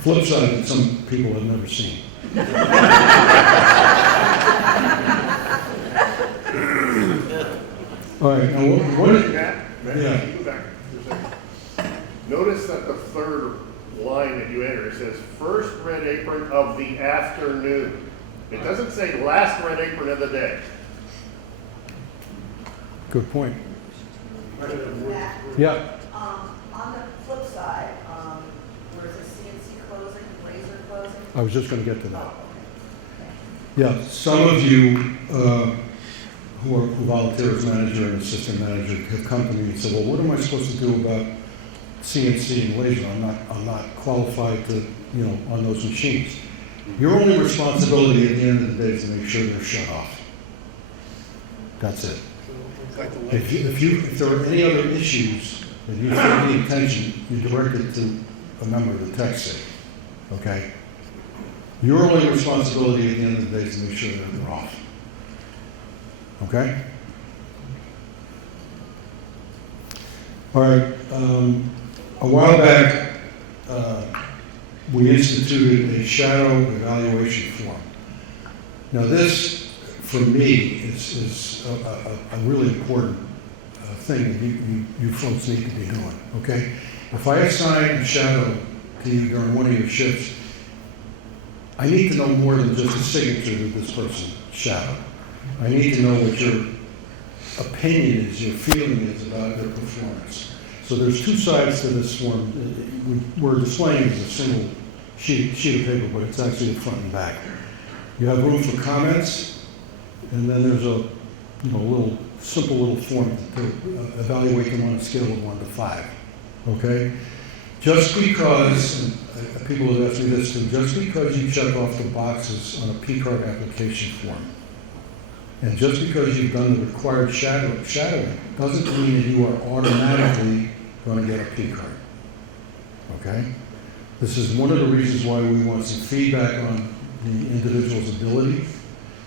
flip side that some people have never seen. All right, now what is, Matt, yeah. you go back for a second. Notice that the third line that you enter, it says first red apron of the afternoon. It doesn't say last red apron of the day. Good point. Matt, Yeah, on the flip side, where is it CNC closing, laser closing? I was just going to get to that. Oh, Yeah, some of you who volunteer as manager and assistant manager have come to me and said, well, what am I supposed to do about CNC and laser? I'm not qualified to, on those machines. Your only responsibility at the end of the day is to make sure they're shut off. That's it. If there are any other issues that you feel need attention, you direct it to a member of the tech staff, okay? Your only responsibility at the end of the day is to make sure that they're off. Okay? All right. A while back, we instituted a shadow evaluation form. Now this, for me, is a really important thing that you folks need to be doing, okay? If I assign a shadow to you during one of your shifts, I need to know more than just a signature that this person shadowed. I need to know what your opinion is, your feeling is about their performance. So there's two sides to this form. We're displaying it as a single sheet of paper, but it's actually the front and back. You have room for comments, and then there's a little simple little form to evaluate them on a scale of 1 to 5. Okay? Just because, and people have asked me this too, just because you check off the boxes on a P-card application form, and just because you've done the required shadowing, doesn't mean that you are automatically going to get a P-card. Okay? This is one of the reasons why we want some feedback on the individual's ability.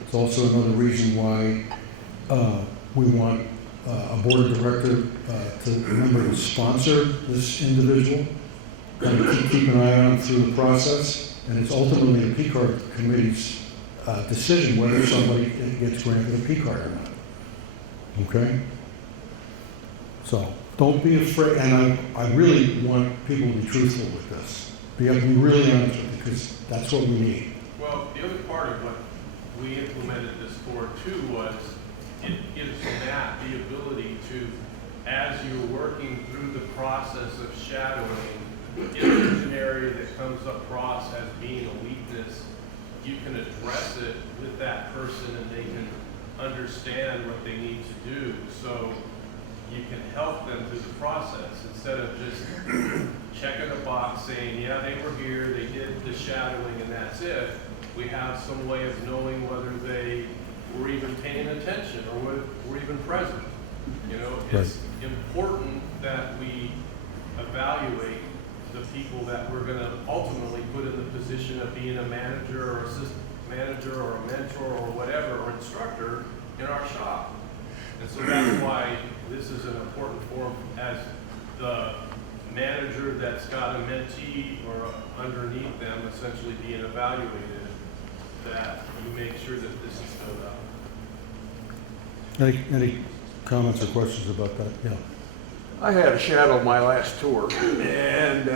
It's also another reason why we want a board of director to remember to sponsor this individual, kind of keep an eye on him through the process, and it's ultimately the P-card committee's decision whether somebody gets granted a P-card or not. Okay? So, don't be afraid, and I really want people to be truthful with this. Be really honest with it, because that's what we need. Well, the other part of what we implemented this for too was it gives Matt the ability to, as you're working through the process of shadowing, if there's an area that comes across as being a weakness, you can address it with that person and they can understand what they need to do. So you can help them through the process instead of just checking a box saying, yeah, they were here, they did the shadowing, and that's it. We have some way of knowing whether they were even paying attention or were even present. You know, it's important that we evaluate the people that we're going to ultimately put in the position of being a manager or assistant manager or a mentor or whatever, or instructor in our shop. And so that's why this is an important forum, as the manager that's got a mentee or underneath them essentially being evaluated, that you make sure that this is filled out. Any comments or questions about that? Yeah. I had a shadow my last tour, and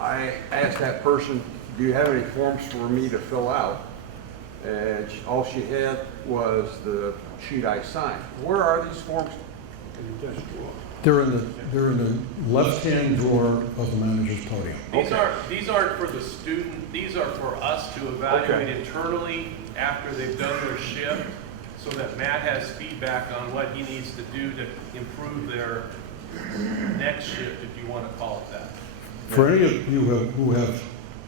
I asked that person, do you have any forms for me to fill out? And all she had was the sheet I signed. Where are these forms? They're in the left-hand drawer of the manager's podium. These aren't for the student, these are for us to evaluate internally after they've done their shift, so that Matt has feedback on what he needs to do to improve their next shift, if you want to call it that. For any of you who have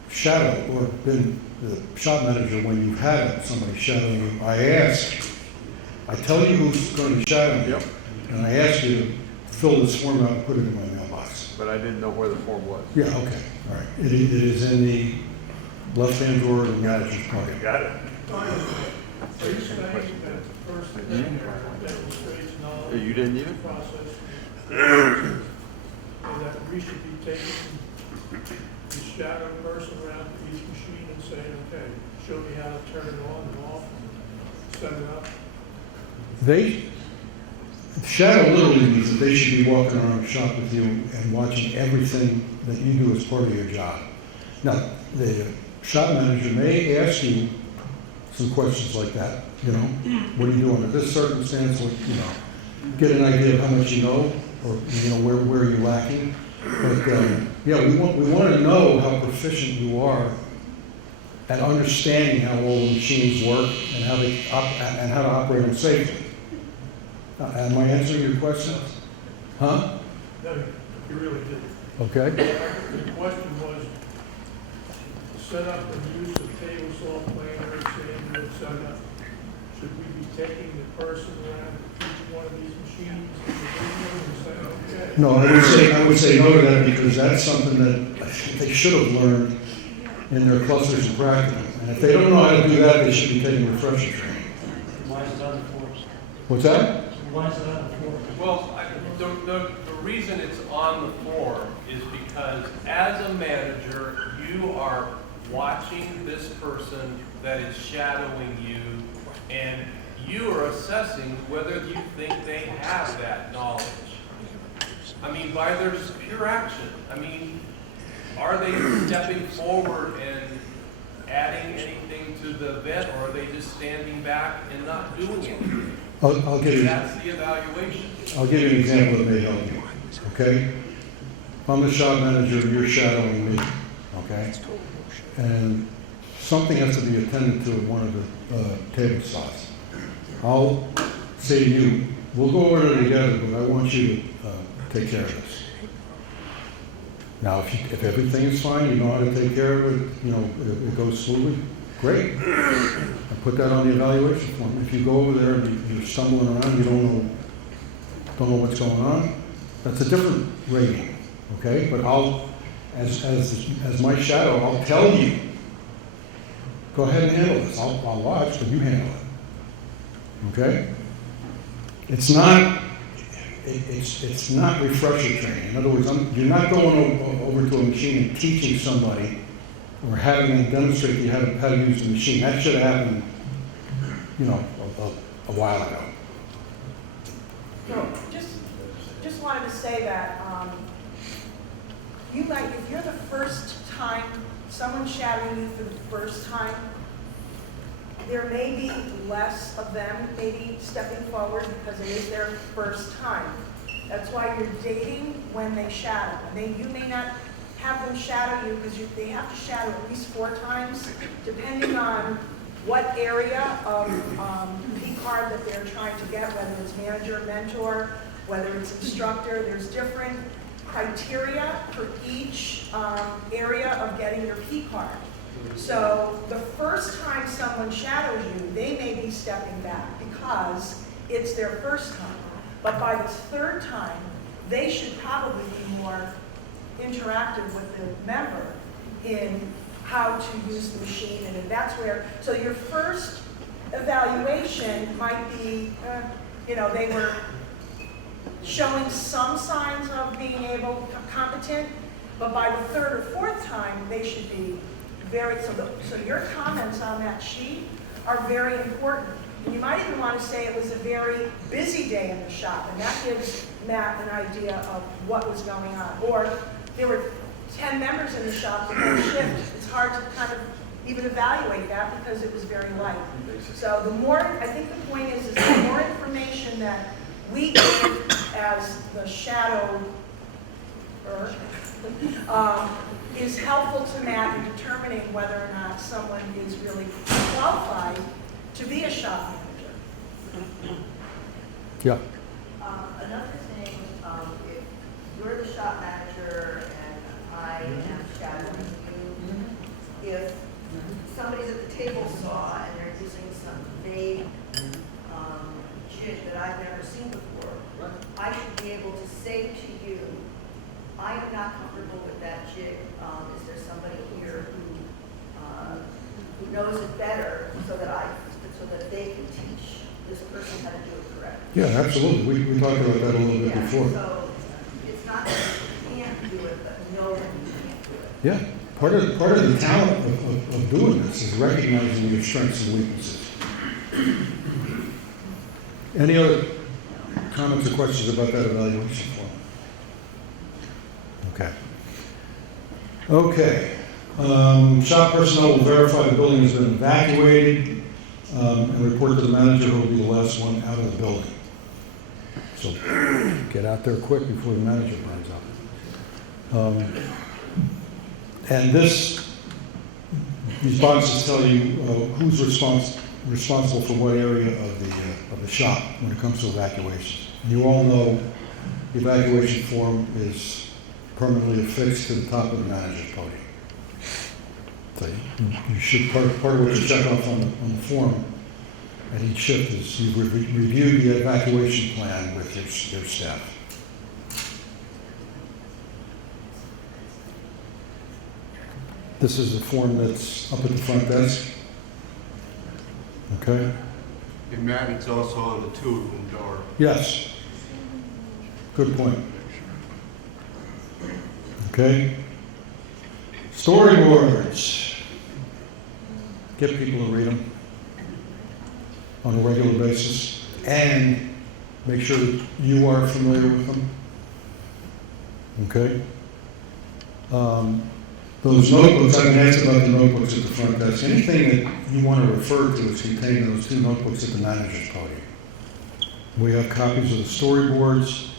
shadowed or been the shop manager when you've had somebody shadowing you, I tell you who's going to be shadowing you, and I ask you to fill this form out and put it in my mailbox. But I didn't know where the form was. Yeah, okay, all right. It is in the left-hand drawer of the manager's podium. Got it. Are you saying that the first thing that demonstrates knowledge You didn't need of it? the process, and that we should be taking the shadow person around to each machine and saying, okay, show me how to turn it on and off, and set it up? Shadow literally means that they should be walking around the shop with you and watching everything that you do as part of your job. Now, the shop manager may ask you some questions like that, you know, what are you doing in this circumstance, what, you know, get an idea of how much you know, or, you know, where you're lacking. But, yeah, we want to know how proficient you are at understanding how all the machines work and how to operate them safely. Am I answering your question? Huh? No, you really didn't. Okay. The question was, set up and use the table saw planer, saying set up. Should we be taking the person around each one of these machines and saying, okay? No, I would say no to that, because that's something that they should have learned in their clusters and practicum. And if they don't know how to do that, they should be taking refresher training. Why is it on the force? What's that? Why is it on the force? Well, the reason it's on the form is because as a manager, you are watching this person that is shadowing you, and you are assessing whether you think they have that knowledge. I mean, by their pure action. I mean, are they stepping forward and adding anything to the event, or are they just standing back and not doing anything? I'll give you. That's the evaluation. I'll give you an example that may help you. Okay? If I'm the shop manager, you're shadowing me. Okay? And something has to be attended to at one of the table saws. I'll say to you, we'll go over it together, but I want you to take care of this. Now, if everything is fine, you know how to take care of it, you know, it goes smoothly, great. I put that on the evaluation form. If you go over there and you're stumbling around, you don't know what's going on, that's a different rating, okay? But I'll, as my shadow, I'll tell you, go ahead and handle this. I'll watch, but you handle it, okay? It's not refresher training. In other words, you're not going over to a machine and teaching somebody or having them demonstrate to you how to use the machine. That should have happened, you know, a while ago. So, just wanted to say that, you might, if you're the first time, someone shadowing you for the first time, there may be less of them maybe stepping forward because it is their first time. That's why you're dating when they shadow. And you may not have them shadow you because they have to shadow at least 4 times, depending on what area of P-card that they're trying to get, whether it's manager, mentor, whether it's instructor. There's different criteria for each area of getting your P-card. So the first time someone shadows you, they may be stepping back because it's their first time. But by the 3rd time, they should probably be more interactive with the member in how to use the machine, and that's where, so your first evaluation might be, they were showing some signs of being competent, but by the 3rd or 4th time, they should be so your comments on that sheet are very important. And you might even want to say it was a very busy day in the shop, and that gives Matt an idea of what was going on. Or there were 10 members in the shop in one shift. It's hard to kind of even evaluate that because it was very light. So the more, I think the point is the more information that we give as the shadower is helpful to Matt in determining whether or not someone is really qualified to be a shop manager. Yeah. Another thing, if you're the shop manager and I am shadowing you, if somebody's at the table saw and they're using some vague jig that I've never seen before, I should be able to say to you, I am not comfortable with that jig. Is there somebody here who knows it better so that they can teach this person how to do it correctly? Yeah, absolutely. We talked about that a little bit before. So it's not that you can't do it, but know that you can't do it. Yeah, part of the talent of doing this is recognizing your strengths and weaknesses. Any other comments or questions about that evaluation form? Okay. Shop personnel will verify the building has been evacuated and report to the manager who will be the last one out of the building. So get out there quick before the manager burns up. And these boxes tell you who's responsible for what area of the shop when it comes to evacuations. You all know the evacuation form is permanently affixed to the top of the manager's podium. So you should, part of what you check off on the form at each shift is you review the evacuation plan with your staff. This is the form that's up at the front desk. Okay? And Matt, it's also on the two-room door. Yes. Good point. Okay? Storyboards. Get people to read them on a regular basis and make sure that you are familiar with them. Okay? Those notebooks, I've been asked about the notebooks at the front desk. Anything that you want to refer to is contained in those 2 notebooks at the manager's podium. We have copies of the storyboards.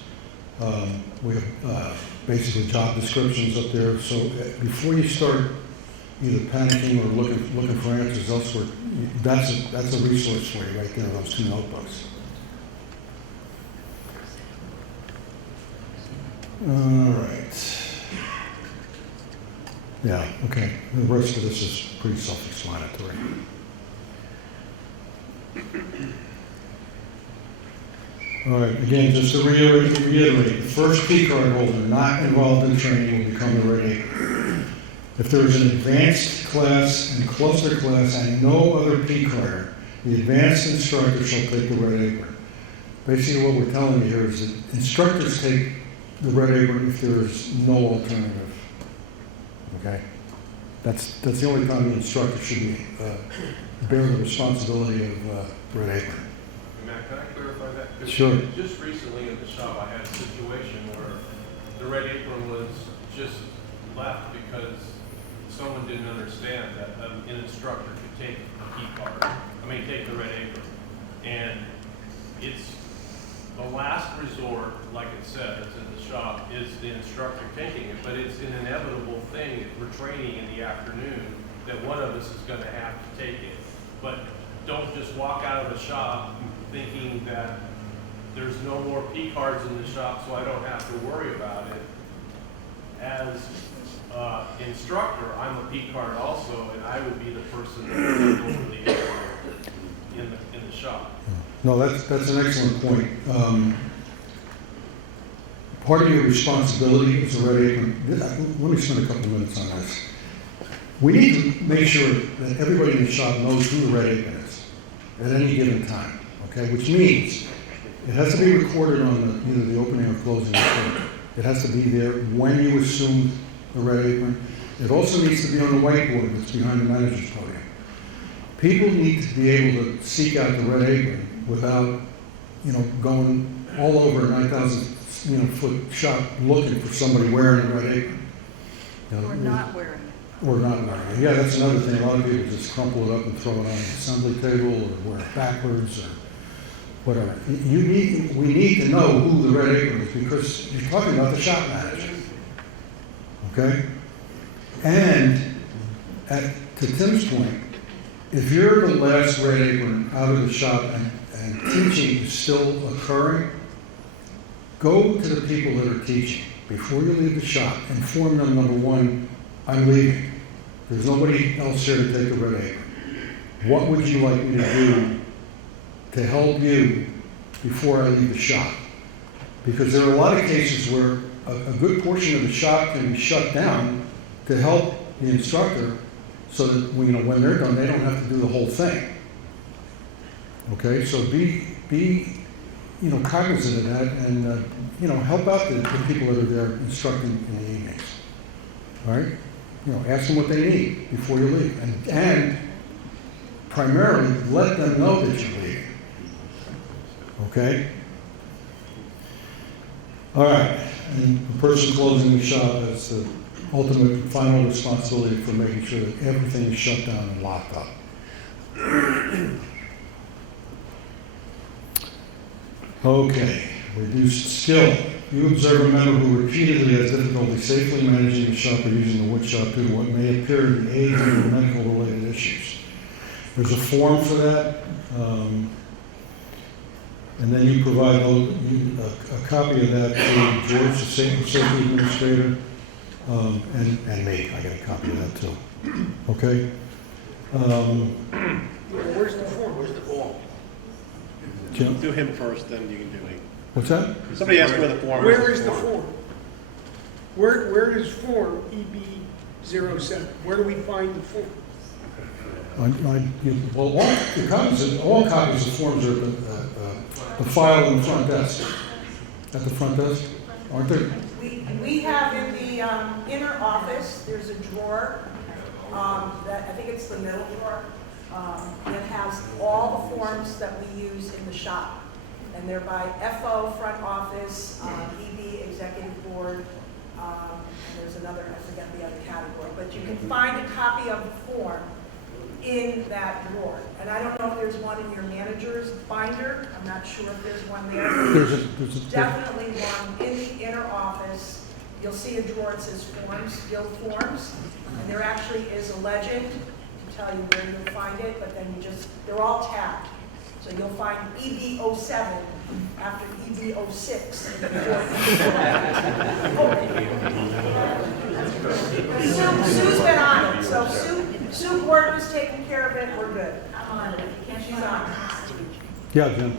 We have basically job descriptions up there. So before you start either panicking or looking for answers elsewhere, that's a resource for you right there, those 2 notebooks. All right. Yeah, okay. The rest of this is pretty self-explanatory. All right, again, just to reiterate, the first P card holder not involved in training will become the red apron. If there is an advanced class and cluster class and no other P card, the advanced instructor shall take the red apron. Basically what we're telling you here is that instructors take the red apron if there is no alternative. Okay? That's the only time the instructor should be bear the responsibility of red apron. Matt, can I clarify that? 'Cause Sure. just recently in the shop, I had a situation where the red apron was just left because someone didn't understand that an instructor could take a key card, take the red apron. And it's the last resort, like it says in the shop, is the instructor taking it, but it's an inevitable thing if we're training in the afternoon that one of us is gonna have to take it. But don't just walk out of the shop thinking that there's no more P cards in the shop, so I don't have to worry about it. As instructor, I'm a P card also, and I would be the person that would take over the area in the shop. No, that's an excellent point. Part of your responsibility as a red apron, let me spend a couple of minutes on this. We need to make sure that everybody in the shop knows who the red apron is at any given time, okay? Which means it has to be recorded on either the opening or closing report. It has to be there when you assume the red apron. It also needs to be on the whiteboard that's behind the manager's podium. People need to be able to seek out the red apron without, going all over a 9,000, foot shop looking for somebody wearing a red apron. Or not wearing it. Or not wearing it. Yeah, that's another thing. A lot of people just crumple it up and throw it on the assembly table or wear it backwards or whatever. We need to know who the red apron is because you're talking about the shop manager. Okay? And to Tim's point, if you're the last red apron out of the shop and teaching is still occurring, go to the people that are teaching. Before you leave the shop, inform them, number one, I'm leaving. There's nobody else here to take the red apron. What would you like me to do to help you before I leave the shop? Because there are a lot of cases where a good portion of the shop can be shut down to help the instructor so that when they're done, they don't have to do the whole thing. Okay, so be cognizant of that and help out the people that are there instructing in the evenings. All right, ask them what they need before you leave, and primarily let them know that you're leaving. Okay. All right, and the person closing the shop has the ultimate final responsibility for making sure that everything is shut down and locked up. Okay, reduced skill. You observe a member who repeatedly has difficulty safely managing the shop or using the wood shop due to what may appear to be age or medical related issues. There's a form for that, and then you provide a copy of that to George, the safety administrator, and me. I got a copy of that too. Okay? Where's the form? Where's the form? Jim? Do him first, then you can do me. What's that? Somebody asked where the form is. Where is the form? Where is Form EB07? Where do we find the form? All copies of forms are at the file in the front desk. At the front desk, aren't there? We have in the inner office, there's a drawer, that I think it's the middle drawer, that has all the forms that we use in the shop. And they're by FO, front office, EB, executive board, and there's another, I forget the other category. But you can find a copy of the form in that drawer. And I don't know if there's one in your manager's binder. I'm not sure if there's one there. There's Definitely one in the inner office. You'll see a drawer that says forms, guild forms. And there actually is a legend to tell you where you'll find it, but then they're all tabbed. So you'll find EB07 after EB06. Sue's been on it, so Sue Ward was taking care of it, we're good. I'm on it, she's on it. Yeah, Jim.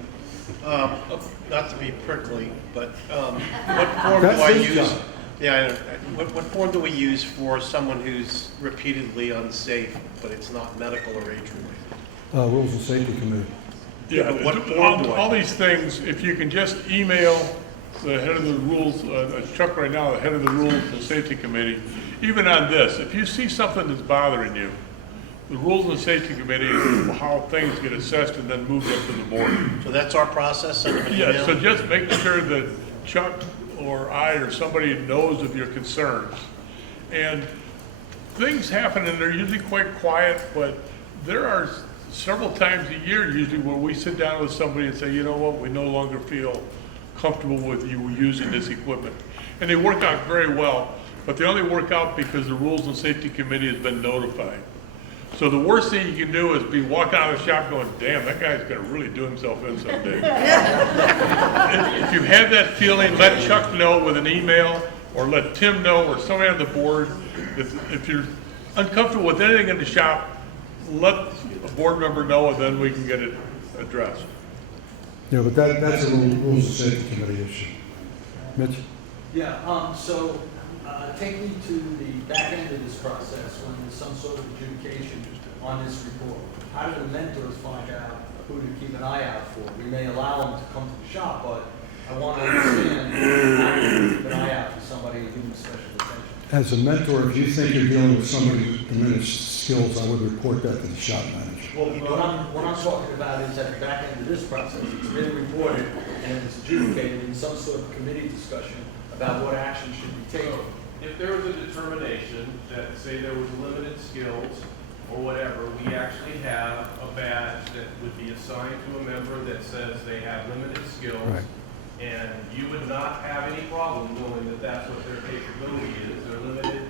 Not to be prickly, but what form do I his use? job. Yeah, I know. What form do we use for someone who's repeatedly unsafe, but it's not medical or age-related? Rules and Safety Committee. Yeah, but what form do I all use? these things, if you can just email the head of the rules, Chuck right now, the head of the Rules and Safety Committee, even on this, if you see something that's bothering you, the Rules and Safety Committee is how things get assessed and then moved up to the board. So that's our process, send them an email? Yeah, so just make sure that Chuck or I or somebody knows of your concerns. And things happen and they're usually quite quiet, but there are several times a year usually where we sit down with somebody and say, you know what, we no longer feel comfortable with you using this equipment. And they work out very well, but they only work out because the Rules and Safety Committee has been notified. So the worst thing you can do is be walking out of the shop going, damn, that guy's gonna really do himself in someday. If you have that feeling, let Chuck know with an email, or let Tim know, or somebody on the board. If you're uncomfortable with anything in the shop, let a board member know, and then we can get it addressed. Yeah, but that's a Rules and Safety Committee issue. Mitch? Yeah, take me to the back end of this process when there's some sort of adjudication on this report. How do the mentors find out who to keep an eye out for? We may allow them to come to the shop, but I want to understand how to keep an eye out for somebody who's giving special attention. As a mentor, if you think you're dealing with somebody with diminished skills, I would report that to the shop manager. Well, what I'm talking about is at the back end of this process, it's been reported and it's adjudicated in some sort of committee discussion about what action should be taken. If there was a determination that, say there was limited skills or whatever, we actually have a badge that would be assigned to a member that says they have limited skills. Right. And you would not have any problem knowing that that's what their capability is. They're limited,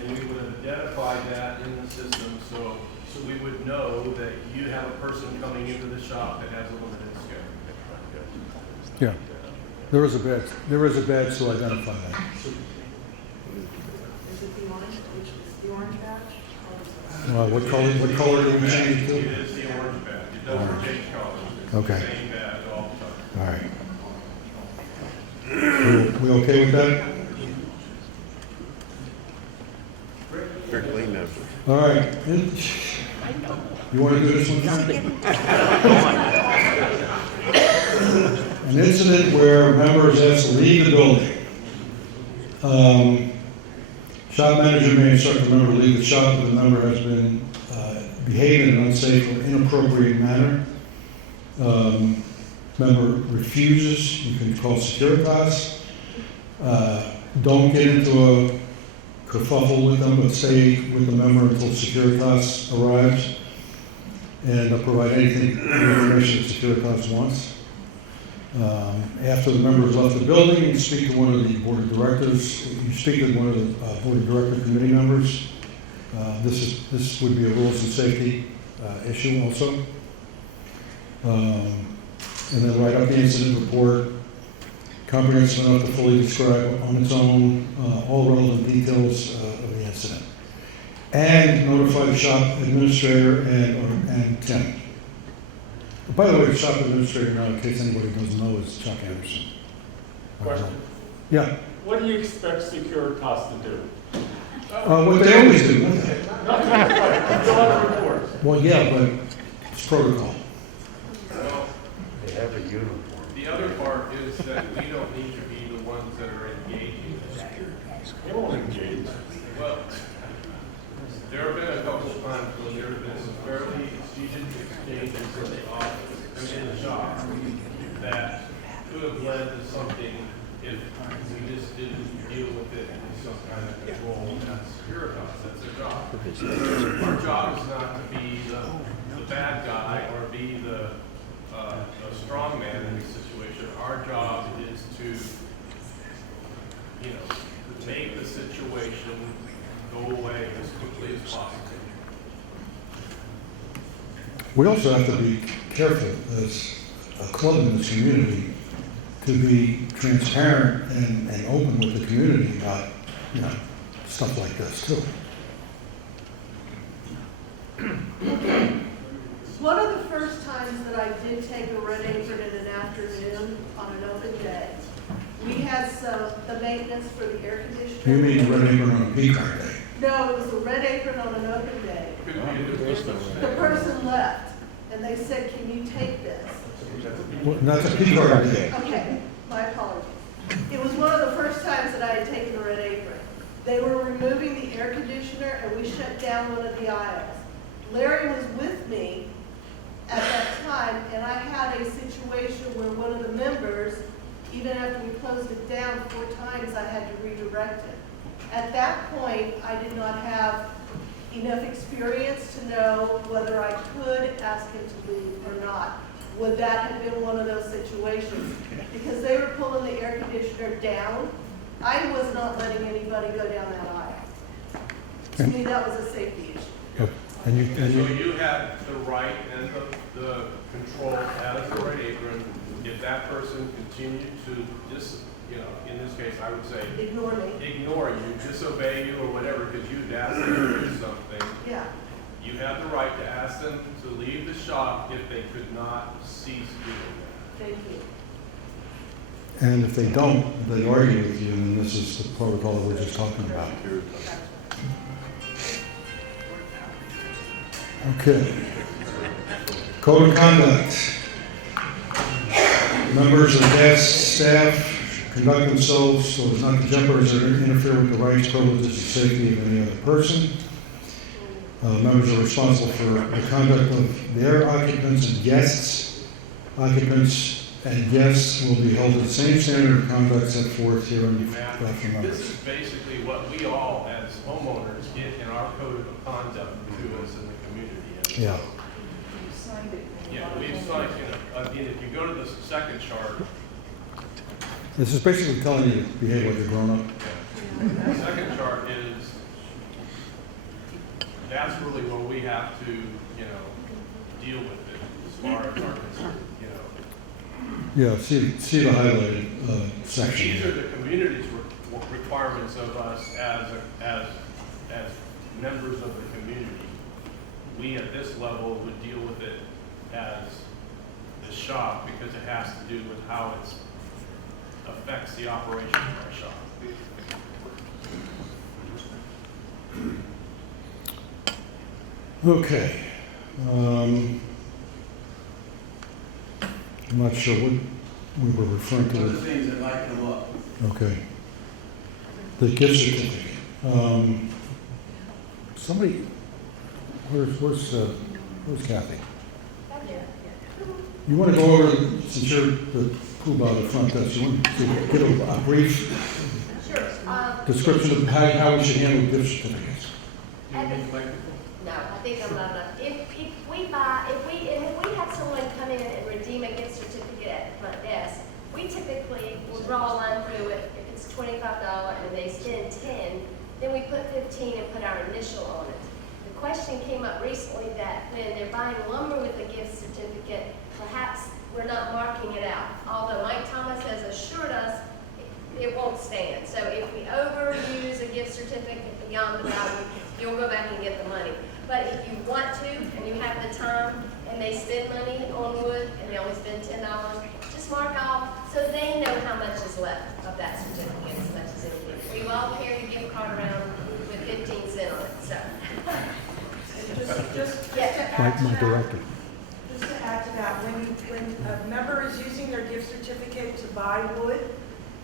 and we would identify that in the system so we would know that you have a person coming into the shop that has a limited skill. Yeah, there is a badge to identify that. Is it the orange, which is the orange badge? What color do we change it It to? is the orange badge. It doesn't change colors. It's Okay. the same badge all the time. All right. We okay with that? Very clean now. All right. You want to do this one, John? An incident where members asked to leave the building. Shop manager may instruct the member to leave the shop if the member has been behaving in an unsafe or inappropriate manner. Member refuses, you can call Securitas. Don't get into a kerfuffle with them, but stay with the member until Securitas arrives and provide any information that Securitas wants. After the member has left the building, you speak to one of the board of directors. You speak to one of the board of director committee members. This would be a rules and safety issue also. And then write up the incident report, comprehensive enough to fully describe on its own all relevant details of the incident. And notify the shop administrator and Tim. By the way, the shop administrator, now in case anybody doesn't know, is Chuck Anderson. Question. Yeah. What do you expect Securitas to do? What they always do. Nothing, right, fill out a report. Well, yeah, but it's protocol. Well, They have a uniform. the other part is that we don't need to be the ones that are engaging. They won't engage. Well, there have been a couple of times when there have been some fairly exceeded exchanges in the office, in the shop, that could have led to something if we just didn't deal with it in some kind of control. And that's Securitas, that's their job. Our job is not to be the bad guy or be the strong man in this situation. Our job is to, make the situation go away as quickly as possible. We also have to be careful as a club in this community to be transparent and open with the community about, stuff like this too. One of the first times that I did take a red apron in an afternoon on an open day, we had the maintenance for the air conditioner. You mean red apron on a peak day? No, it was a red apron on an open day. The person left, and they said, "Can you take this?" Well, that's a peak day. Okay, my apologies. It was one of the first times that I had taken a red apron. They were removing the air conditioner, and we shut down one of the aisles. Larry was with me at that time, and I had a situation where one of the members, even after we closed it down 4 times, I had to redirect it. At that point, I did not have enough experience to know whether I could ask him to leave or not. Would that have been one of those situations? Because they were pulling the air conditioner down. I was not letting anybody go down that aisle. To me, that was a safety issue. And So you have the right and the control as the right apron. If that person continued to in this case, I would say, Ignore me. ignore you, disobey you or whatever, because you'd asked them to do something. Yeah. You have the right to ask them to leave the shop if they could not cease doing that. Thank you. And if they don't, they argue with you, and this is the protocol that we're just talking about. Okay. Code of conduct. Members of guests, staff conduct themselves so as not to jeopardize or interfere with the rights, privileges, and safety of any other person. Members are responsible for the conduct of their occupants and guests. Occupants and guests will be held to the same standard of conduct set forth here in the draft for members. This is basically what we all, as homeowners, get in our code of conduct to us in the community. Yeah. Yeah, we've signed, if you go to the second chart, This is basically telling you to behave like a grown-up. the second chart is, that's really where we have to, deal with it as far as our concern, Yeah, see the highlighted section. These are the community's requirements of us as members of the community. We at this level would deal with it as the shop because it has to do with how it affects the operation of our shop. Okay. I'm not sure what we were referring to. Other things that might come up. Okay. The gift certificate. Somebody, where's Kathy? You want to go over, since you're the poobah at the front desk, you want to get a brief description of how we should handle gift certificates? No, I think I'm not enough. If we have someone come in and redeem a gift certificate at the front desk, we typically will draw a line through it. If it's $25 and they spend $10, then we put $15 and put our initial on it. The question came up recently that when they're buying lumber with a gift certificate, perhaps we're not marking it out. Although Mike Thomas has assured us it won't stand. So if we overuse a gift certificate beyond the value, you'll go back and get the money. But if you want to and you have the time and they spend money on wood and they only spend $10, just mark off so they know how much is left of that certificate as much as anything. We all carry a gift card around with 15 cents on it. So Just to yeah. add to My that, director. just to add to that, when a member is using their gift certificate to buy wood,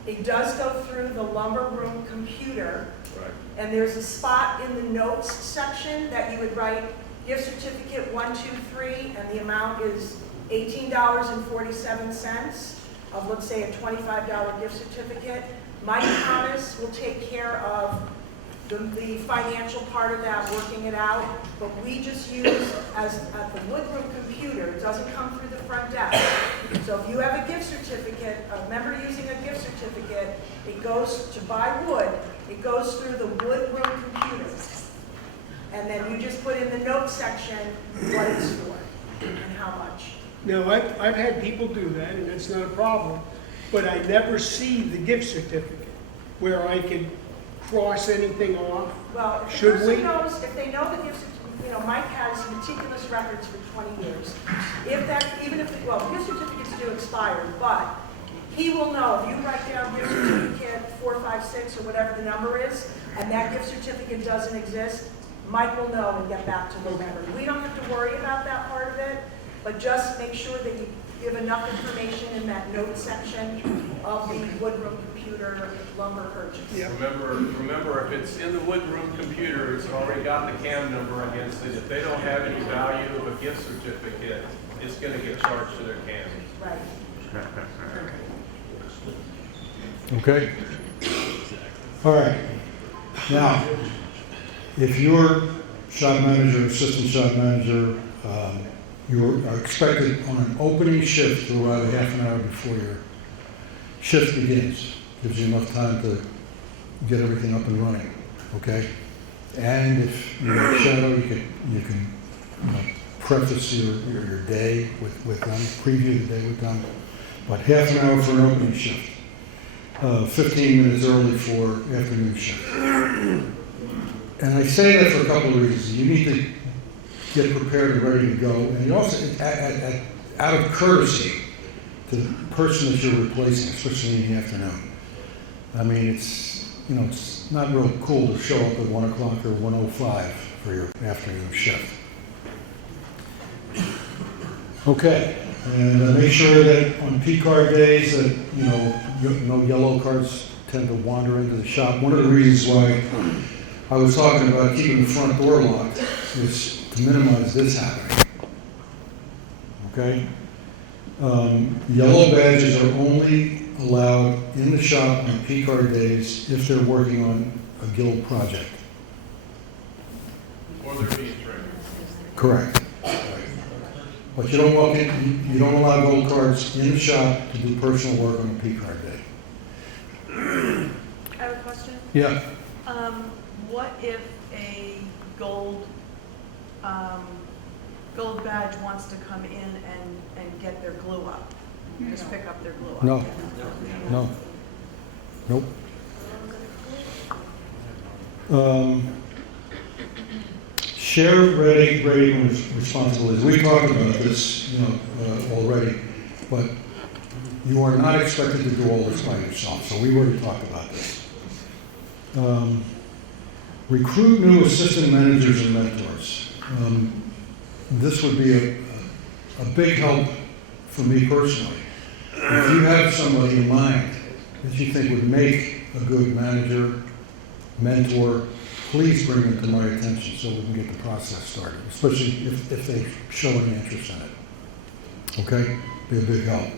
it does go through the lumber room computer. Right. And there's a spot in the notes section that you would write gift certificate 123, and the amount is $18.47 of, let's say, a $25 gift certificate. Mike Thomas will take care of the financial part of that, working it out, but we just use as at the woodroom computer. It doesn't come through the front desk. So if you have a gift certificate, a member using a gift certificate, it goes to buy wood. It goes through the woodroom computer, and then you just put in the notes section what it's for and how much. Now, I've had people do that, and that's not a problem, but I never see the gift certificate where I can cross anything off. Well, if the Should person we? knows, if they know the gift certificate, Mike has meticulous records for 20 years. If that, even if, gift certificates do expire, but he will know, if you write down gift certificate 456 or whatever the number is, and that gift certificate doesn't exist, Mike will know and get back to the member. We don't have to worry about that part of it, but just make sure that you give enough information in that note section of the woodroom computer lumber purchase. Remember, if it's in the woodroom computer, it's already got the CAM number against it. If they don't have any value of a gift certificate, it's gonna get charged to their CAM. Right. Okay? All right. Now, if your shop manager, assistant shop manager, you are expected on an opening shift to arrive half an hour before your shift begins. Gives you enough time to get everything up and running, okay? And if you're a shadow, you can preface your day with them, preview the day with them. But half an hour for an opening shift. 15 minutes early for afternoon shift. And I say that for a couple of reasons. You need to get prepared and ready to go. And you also, out of courtesy to the person that you're replacing, especially in the afternoon. I mean, it's not real cool to show up at 1 o'clock or 1:05 for your afternoon shift. Okay, and make sure that on P-card days that, no yellow cards tend to wander into the shop. One of the reasons why I was talking about keeping the front door locked is to minimize this happening. Okay? Yellow badges are only allowed in the shop on P-card days if they're working on a guild project. Or they're being trained. Correct. But you don't walk in, you don't allow gold cards in the shop to do personal work on a P-card day. I have a question. Yeah. What if a gold badge wants to come in and get their glue up? Just pick up their glue up? No. Nope. Share rating responsibilities. We talked about this, already, but you are not expected to do all this by yourself. So we already talked about this. Recruit new assistant managers and mentors. This would be a big help for me personally. If you have somebody in mind that you think would make a good manager, mentor, please bring them to my attention so we can get the process started, especially if they show any interest in it. Okay? Be a big help.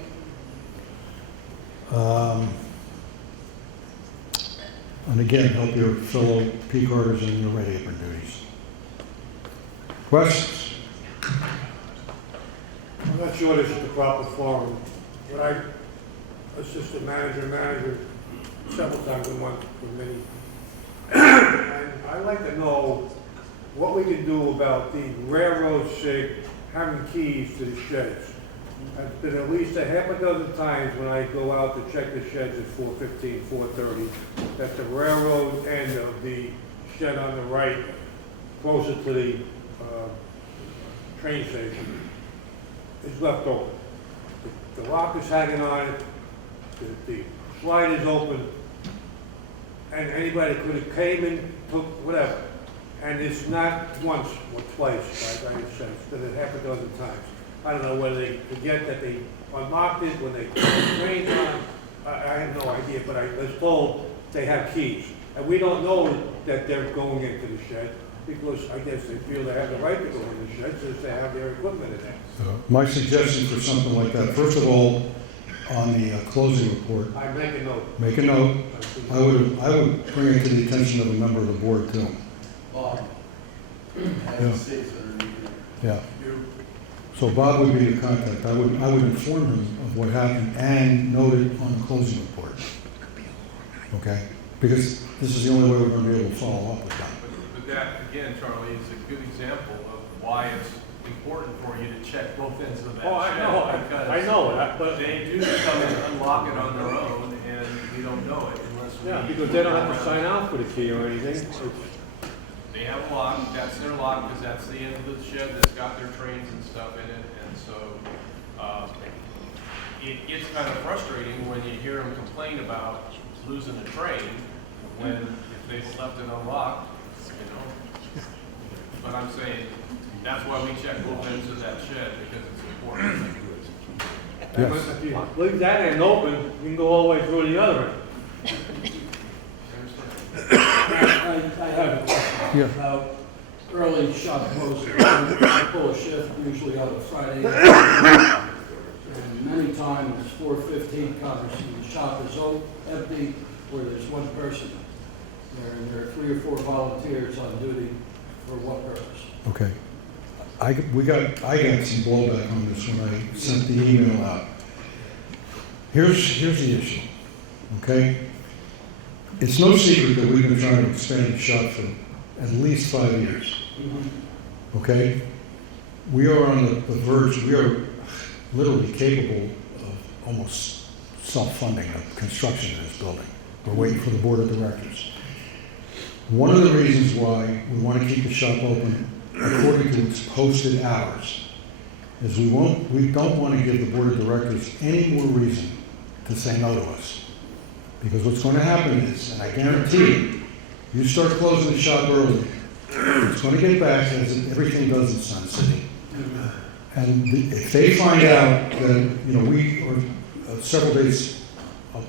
And again, help your fellow P-carders in your red apron duties. Questions? I'm not sure this is the proper forum, but I assisted manager several times a month with many. And I'd like to know what we can do about the railroad SIG having keys to the sheds. It's been at least a half a dozen times when I go out to check the sheds at 4:15, 4:30, that the railroad end of the shed on the right, closer to the train station, is left open. The lock is hanging on it, the slide is open, and anybody could have came in, took whatever. And it's not once or twice, like I said, it's been a half a dozen times. I don't know whether they forget that they unlocked it when they put the train on. I have no idea, but I was told they have keys. And we don't know that they're going into the shed because I guess they feel they have the right to go in the shed since they have their equipment in there. My suggestion for something like that, first of all, on the closing report, I make a note. make a note. I would bring it to the attention of a member of the board too. Yeah. So Bob would be the contact. I would inform him of what happened and note it on the closing report. Okay? Because this is the only way we're going to be able to follow up with that. But that, again, Charlie, is a good example of why it's important for you to check both ends of that shed. Oh, I know it, but they do come and unlock it on their own, and we don't know it unless we... yeah, because they don't have to sign out for the key or anything. They have a lock, that's their lock, because that's the end of the shed that's got their trains and stuff in it, and so, it gets kind of frustrating when you hear them complain about losing a train, when if they've left it unlocked, But I'm saying, that's why we check both ends of that shed, because it's important. Yes. If you leave that end open, you can go all the way through the other end. I have a question Yeah. about early shop closing. I pull a shift usually out of Friday. And many times 4:15 comes and the shop is empty or there's one person there and there are 3 or 4 volunteers on duty for what purpose? Okay. I got some blowback on this when I sent the email out. Here's the issue, okay? It's no secret that we've been trying to expand the shop for at least 5 years, okay? We are on the verge, we are literally capable of almost self-funding of construction of this building. We're waiting for the board of directors. One of the reasons why we want to keep the shop open according to its posted hours is we don't want to give the board of directors any more reason to say no to us. Because what's going to happen is, and I guarantee you start closing the shop early, it's going to get back as everything does in Sun City. And if they find out that, we are several days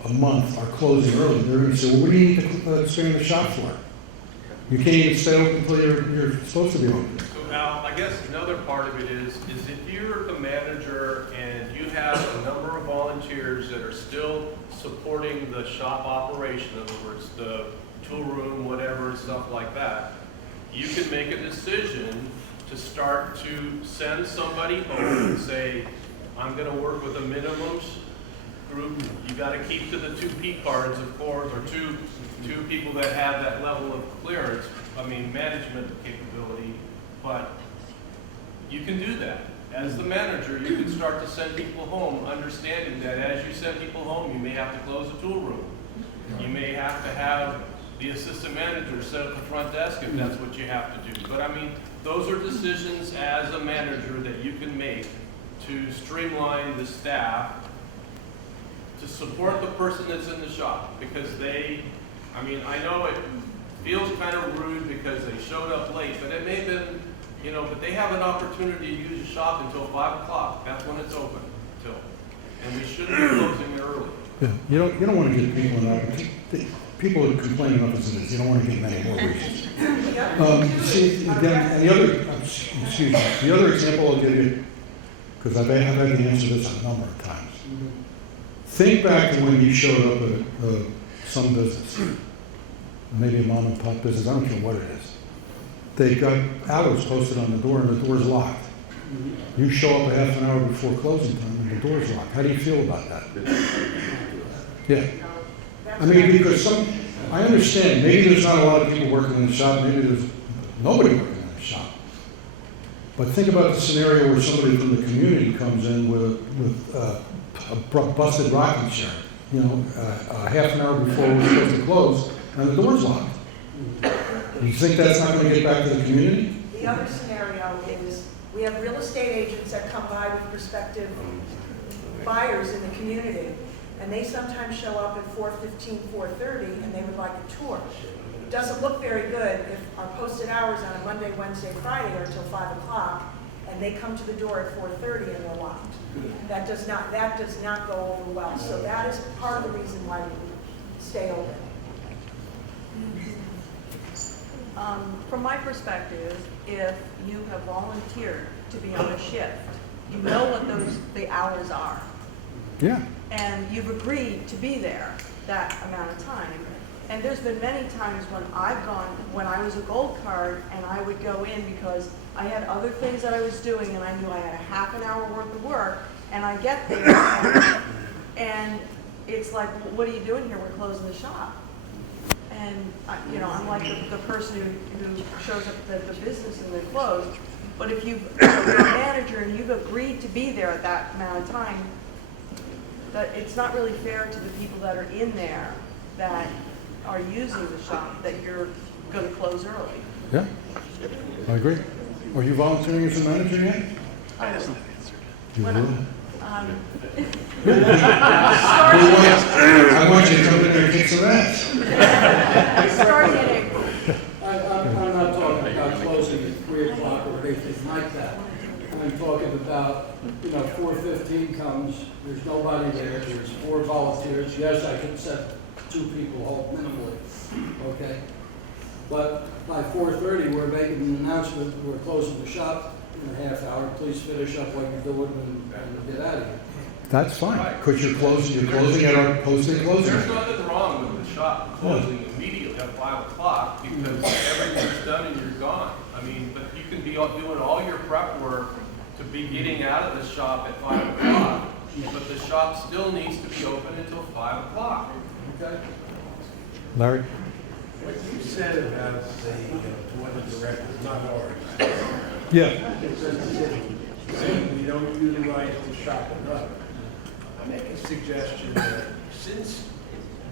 a month are closing early, they're going to say, well, what do you need to expand the shop for? You can't even stay open until you're supposed to be open. So Al, I guess another part of it is if you're the manager and you have a number of volunteers that are still supporting the shop operation, in other words, the tool room, whatever, stuff like that, you can make a decision to start to send somebody home and say, I'm gonna work with a minimum group. You gotta keep to the 2 P cards, of course, or two people that have that level of clearance, management capability, but you can do that. As the manager, you can start to send people home, understanding that as you send people home, you may have to close the tool room. You may have to have the assistant manager set up the front desk if that's what you have to do. But those are decisions as a manager that you can make to streamline the staff, to support the person that's in the shop, because I know it feels kind of rude because they showed up late, but it may have been, but they have an opportunity to use the shop until 5 o'clock. That's when it's open till. And we shouldn't be closing it early. Yeah, you don't want to give people an opportunity. People are complaining enough as it is. You don't want to give them any more reasons. See, again, and the other example I'll give you, because I've had to answer this a number of times. Think back to when you showed up at some business, maybe a mom and pop business, I don't care what it is. They've got hours posted on the door and the door's locked. You show up a half an hour before closing time and the door's locked. How do you feel about that? Yeah. Because I understand, maybe there's not a lot of people working in the shop, maybe there's nobody working in the shop. But think about the scenario where somebody from the community comes in with a busted rocking chair, a half an hour before we're supposed to close, and the door's locked. You think that's not going to get back to the community? The other scenario is we have real estate agents that come by with prospective buyers in the community, and they sometimes show up at 4:15, 4:30, and they would like a tour. It doesn't look very good if our posted hours on a Monday, Wednesday, Friday are until 5 o'clock, and they come to the door at 4:30 and they're locked. That does not go over well. So that is part of the reason why we stay open. From my perspective, if you have volunteered to be on a shift, you know what the hours are. Yeah. And you've agreed to be there that amount of time. And there's been many times when when I was a gold card, and I would go in because I had other things that I was doing, and I knew I had a half an hour worth of work, and I get there, and it's like, what are you doing here? We're closing the shop. And, I'm like the person who shows up at the business and they're closed. But if you're a manager and you've agreed to be there at that amount of time, that it's not really fair to the people that are in there that are using the shop that you're going to close early. Yeah, I agree. Are you volunteering as a manager yet? I haven't answered. You will? I want you to come in there and kick some ass. Starting in April. I'm not talking about closing at 3 o'clock or anything like that. I'm talking about, 4:15 comes, there's nobody there, there's 4 volunteers. Yes, I can set 2 people hold minimally, okay? But by 4:30, we're making an announcement, we're closing the shop in a half hour. Please finish up what you're doing and get out of here. That's fine, because you're closing at our posted closing. There's nothing wrong with the shop closing immediately at 5 o'clock because everything's done and you're gone. I mean, but you can be doing all your prep work to be getting out of the shop at 5 o'clock, but the shop still needs to be open until 5 o'clock. Okay? Larry? What you said about the board of directors, not ours. Yeah. It's a city. Saying we don't utilize the shop enough. I make a suggestion that since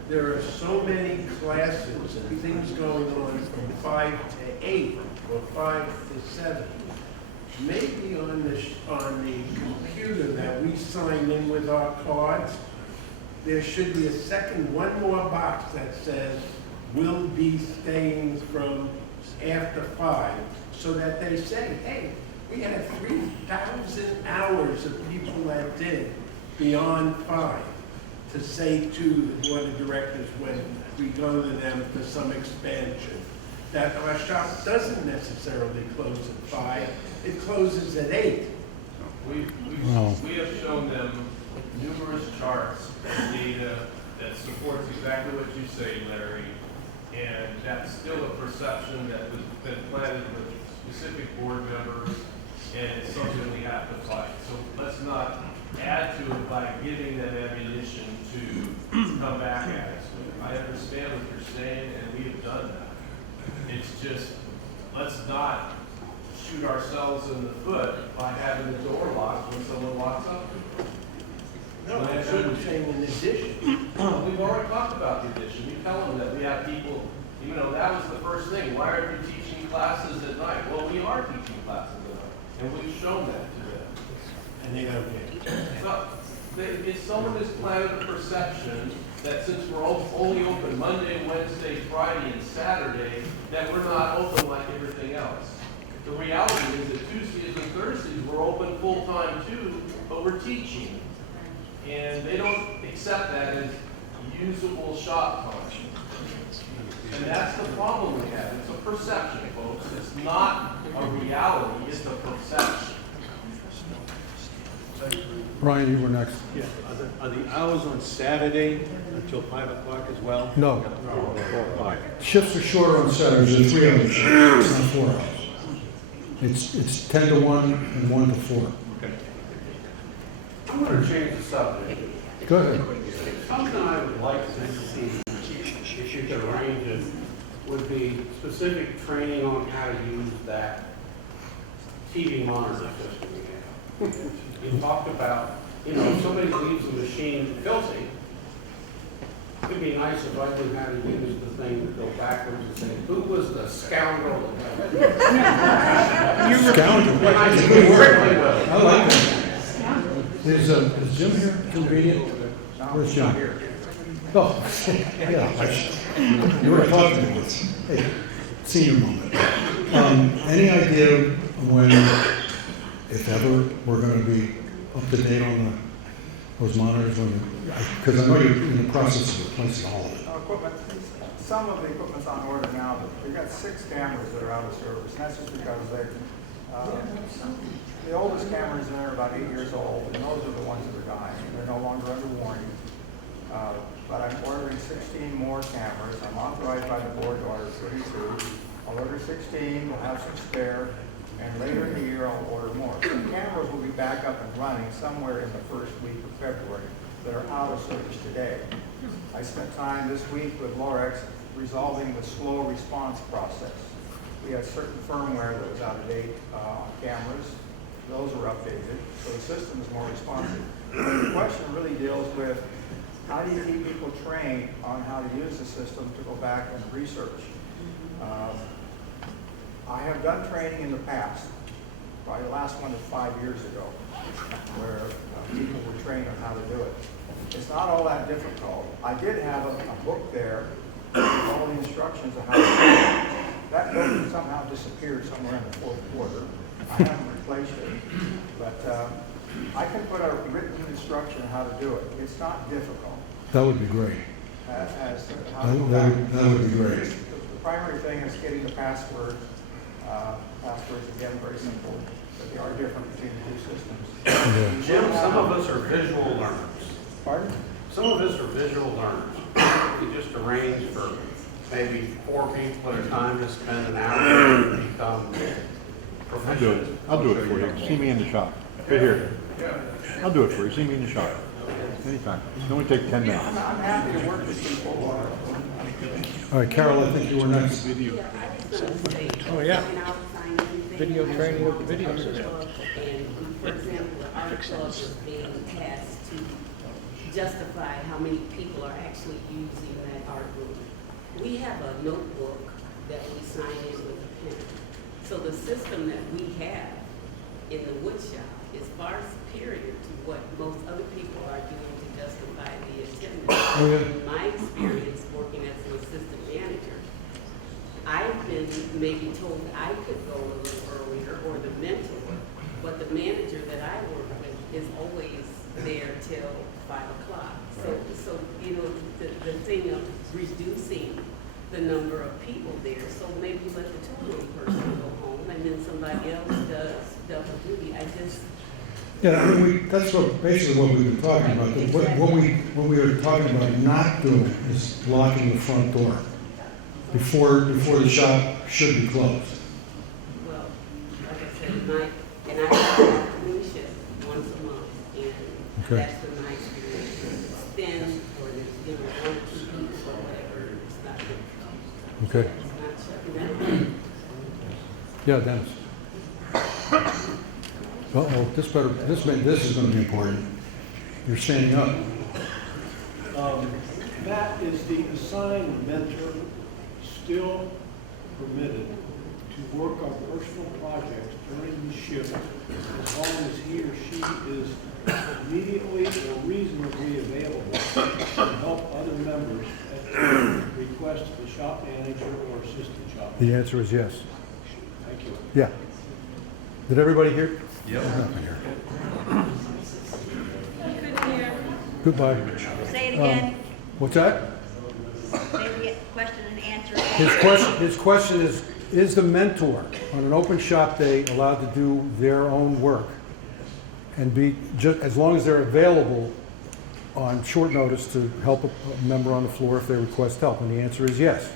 there are so many classes and things going on from 5 to 8 or 5 to 7, maybe on the computer that we sign in with our cards, there should be one more box that says, will be staying from after 5, so that they say, hey, we had 3,000 hours of people that did beyond 5, to say to the board of directors when we go to them for some expansion, that our shop doesn't necessarily close at 5, it closes at 8. We have shown them numerous charts and data that supports exactly what you say, Larry, and that's still a perception that has been planted with specific board members, and it's something we have to fight. So let's not add to it by giving them ammunition to come back at us. I understand what you're saying, and we have done that. It's just, let's not shoot ourselves in the foot by having the door locked when someone walks up to it. No, that's what I'm saying in addition. We've already talked about the addition. We tell them that we have people, that was the first thing. Why aren't you teaching classes at night? Well, we are teaching classes at night, and we've shown that to them. And they don't get it. So, if someone has planted a perception that since we're only open Monday, Wednesday, Friday, and Saturday, that we're not open like everything else. The reality is that Tuesdays and Thursdays we're open full-time too, but we're teaching. And they don't accept that as usable shop time. And that's the problem we have. It's a perception, folks. It's not a reality, it's a perception. Brian, you were next. Yeah, are the hours on Saturday until 5 o'clock as well? No. Why? Shifts are shorter on Saturdays, they're 3-hour shifts, it's not 4 hours. It's 10 to 1 and 1 to 4. Okay. I'm going to change the subject. Go ahead. Something I would like to see, if you could arrange it, would be specific training on how to use that TV monitor system we have. You talked about, if somebody leaves the machine filthy, it'd be nice if I knew how to use the thing to go backwards and say, who was the scoundrel? Scoundrel. When I say quickly, I like that. Is Jim here? Convenient? Where's Jim? Oh, yeah. You were talking to us. Hey, senior moment. Any idea when, if ever, we're going to be up to date on those monitors? Because I know you're in the process of replacing all of it. Some of the equipment's on order now, but we've got 6 cameras that are out of service, and that's just because the oldest cameras in there are about 8 years old, and those are the ones that are dying. They're no longer under warranty. But I'm ordering 16 more cameras. I'm authorized by the board to order 32. I'll order 16, we'll have some spare, and later in the year I'll order more. So the cameras will be back up and running somewhere in the first week of February that are out of service today. I spent time this week with Lorex resolving the slow response process. We had certain firmware that was out of date on cameras. Those were updated, so the system is more responsive. The question really deals with how do you keep people trained on how to use the system to go back and research? I have done training in the past. Probably the last one is 5 years ago, where people were trained on how to do it. It's not all that difficult. I did have a book there with all the instructions on how to do it. That book somehow disappeared somewhere in the 4th quarter. I haven't replaced it, but I can put a written instruction on how to do it. It's not difficult. That would be great. As to how to go That back. that would be great. The primary thing is getting the password. Passwords, again, very simple, but they are different between the two systems. Yeah. Jim, some of us are visual learners. Pardon? Some of us are visual learners. We just arrange for maybe 4 people at a time to spend an hour and become proficient. I'll do it for you. See me in the shop. Right here. I'll do it for you. See me in the shop. Anytime. It only take 10 minutes. I'm happy to work with people. All right, Carol, I think you were next. Oh, yeah. Video training with the video system. And for example, our club is being tasked to justify how many people are actually using that art room. We have a notebook that we sign in with a pen. So the system that we have in the wood shop is far superior to what most other people are doing to justify the attendance. Oh, yeah. In my experience working as an assistant manager, I've been maybe told I could go a little earlier, or the mentor, but the manager that I work with is always there till 5 o'clock. So you know, the thing of reducing the number of people there, so maybe let the tool-room person go home and then somebody else does double duty. Yeah, I mean, that's basically what we've been talking about. What we are talking about not doing is locking the front door before the shop should be closed. Well, like I said, and I have an afternoon shift once a month, and Okay. that's been my experience. It's thin, or there's, 1 or 2 people or whatever, it's not good. Okay. It's not shutting down. Yeah, Dennis. Uh-oh, this is going to be important. You're standing up. Matt, is the assigned mentor still permitted to work on personal projects during the shift as long as he or she is immediately or reasonably available to help other members at the request of the shop manager or assistant shop? The answer is yes. Thank you. Yeah. Did everybody hear? Yep. Goodbye. Say it again. What's that? Say the question and answer. His question is the mentor on an open shop day allowed to do their own work and be, just as long as they're available on short notice to help a member on the floor if they request help? And the answer is yes.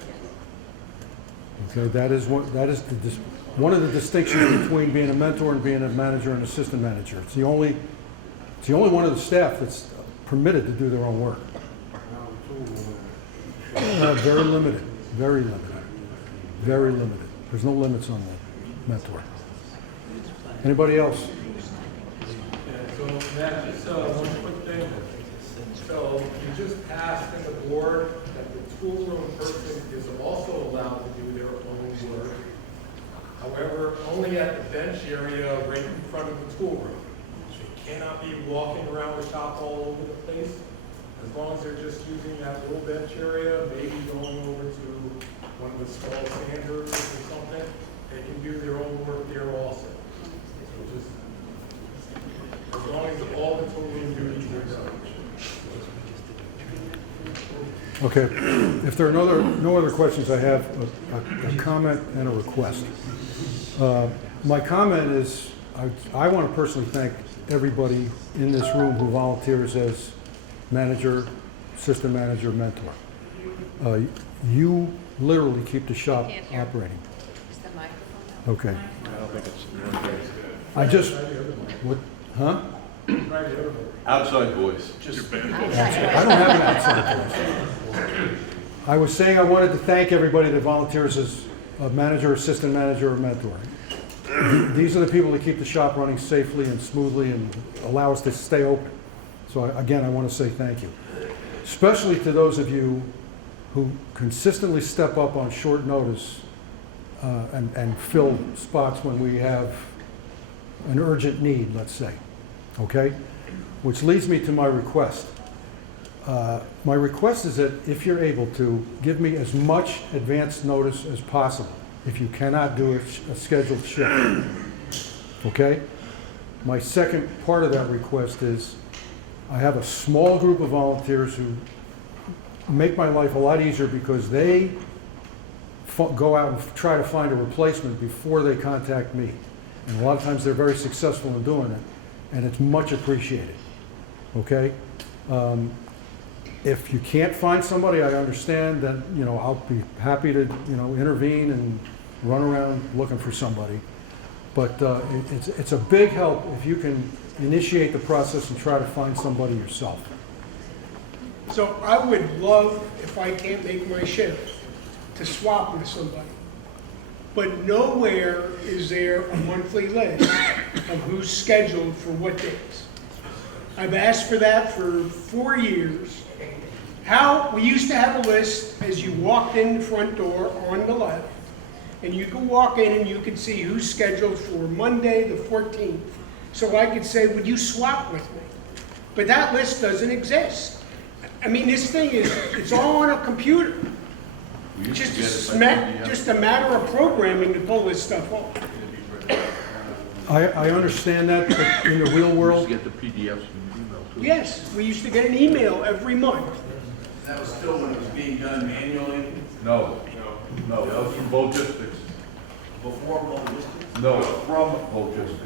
Okay, that is one of the distinctions between being a mentor and being a manager and assistant manager. It's the only one of the staff that's permitted to do their own work. Very limited, very limited, very limited. There's no limits on the mentor. Anybody else? So Matt, just one quick thing. So you just passed in the board that the schoolroom person is also allowed to do their own work. However, only at the bench area right in front of the schoolroom. They cannot be walking around the shop all over the place. As long as they're just using that little bench area, maybe going over to one of the small sanders or something, they can do their own work there also. So just, as long as all the total duties are done. Okay. If there are no other questions, I have a comment and a request. My comment is I want to personally thank everybody in this room who volunteers as manager, assistant manager, mentor. You literally keep the shop operating. Is the microphone? Okay. I don't think it's. I just, what, huh? Outside voice. I don't have an outside voice. I was saying I wanted to thank everybody that volunteers as a manager, assistant manager, or mentor. These are the people that keep the shop running safely and smoothly and allow us to stay open. So again, I want to say thank you. Especially to those of you who consistently step up on short notice and fill spots when we have an urgent need, let's say. Okay? Which leads me to my request. My request is that if you're able to, give me as much advance notice as possible. If you cannot do a scheduled shift, okay? My second part of that request is, I have a small group of volunteers who make my life a lot easier because they go out and try to find a replacement before they contact me. And a lot of times they're very successful in doing it, and it's much appreciated, okay? If you can't find somebody, I understand that, you know, I'll be happy to, you know, intervene and run around looking for somebody. But it's a big help if you can initiate the process and try to find somebody yourself. So I would love, if I can't make my shift, to swap with somebody. But nowhere is there a monthly list of who's scheduled for what days. I've asked for that for 4 years. We used to have a list as you walked in the front door on the left, and you could walk in and you could see who's scheduled for Monday the 14th. So I could say, would you swap with me? But that list doesn't exist. I mean, this thing it's all on a computer. Just a matter of programming to pull this stuff off. I understand that, but in the real world, Get the PDFs and email too. Yes, we used to get an email every month. That was still when it was being done manually? No, that was from Logistics. Before logistics? No, from Logistics.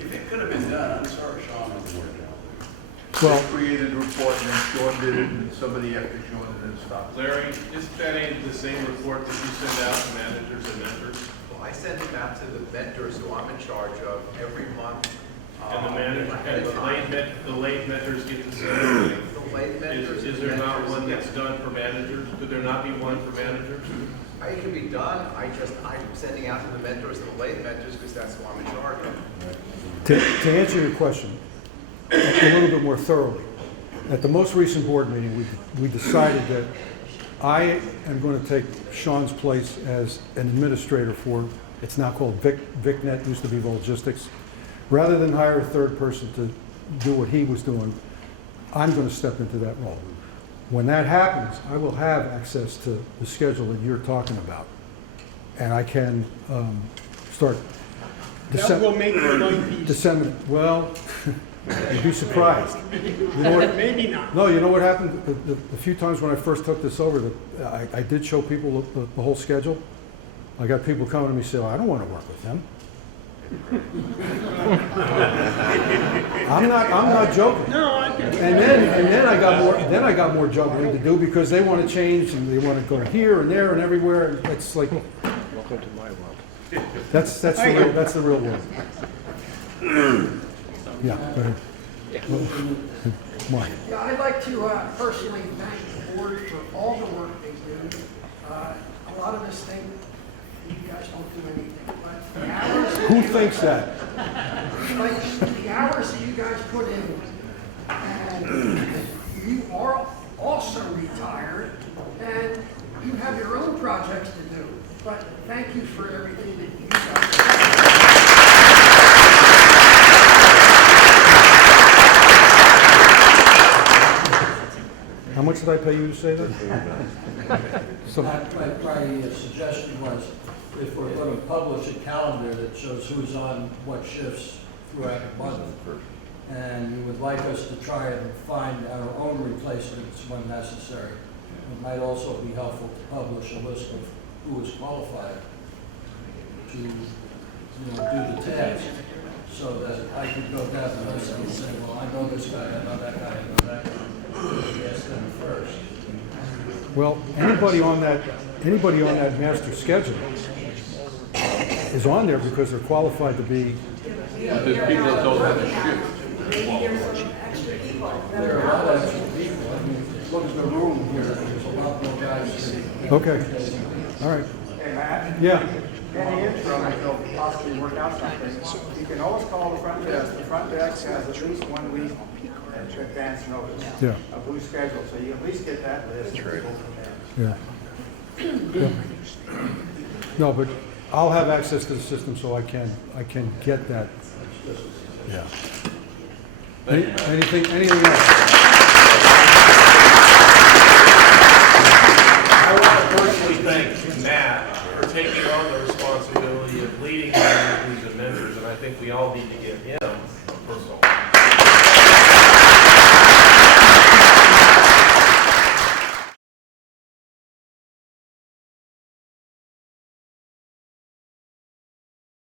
If it could have been done, I'm sorry, Sean. well, They created a report and then Sean did it and somebody after Sean and then stopped. Larry, is that ain't the same report that you send out to managers and mentors? Well, I send them out to the mentors who I'm in charge of every month. And the manager, and the late mentors get the same thing? The late mentors. Is there not one that's done for managers? Could there not be one for managers? It can be done, I'm sending out to the mentors and the late mentors because that's who I'm in charge of. to answer your question a little bit more thoroughly, at the most recent board meeting, we decided that I am going to take Sean's place as an administrator for, it's now called VicNet, used to be Logistics. Rather than hire a third person to do what he was doing, I'm going to step into that role. When that happens, I will have access to the schedule that you're talking about. And I can start That will make your life easier. disseminate. Well, you'd be surprised. You know what, Maybe not. no, you know what happened? The few times when I first took this over, I did show people the whole schedule. I got people coming to me saying, I don't want to work with them. I'm not joking. No, I can. And then I got more juggling to do because they want to change and they want to go here and there and everywhere. And it's like, Welcome to my world. that's the real world. Yeah, go ahead. Mark. Yeah, I'd like to personally thank the board for all the work they do. A lot of this thing, you guys don't do anything, but the hours. Who thinks that? Like, the hours that you guys put in, and you are also retired, and you have your own projects to do. But thank you for everything that you guys do. How much did I pay you to say that? My suggestion was, if we're going to publish a calendar that shows who's on what shifts throughout the month, and you would like us to try and find our own replacements when necessary, it might also be helpful to publish a list of who is qualified to, do the task, so that I could go down the list and say, well, I know this guy, I know that guy, I know that guy. Ask them first. Well, anybody on that master schedule is on there because they're qualified to be. There's people that don't have a shift. Maybe there's some extra people that There are are a lot not. of extra people. I mean, look at the room here, there's a lot more guys. Okay, all right. Hey, Matt? Yeah. In the interim, until possibly work out something, you can always call the front desk. The front desk has at least 1 week advance notice of who's scheduled, so you at least get that list. That's right. Yeah. No, but I'll have access to the system so I can get that. Yeah. Anything else? I want to personally thank Matt for taking on the responsibility of leading communities and mentors, and I think we all need to give him a personal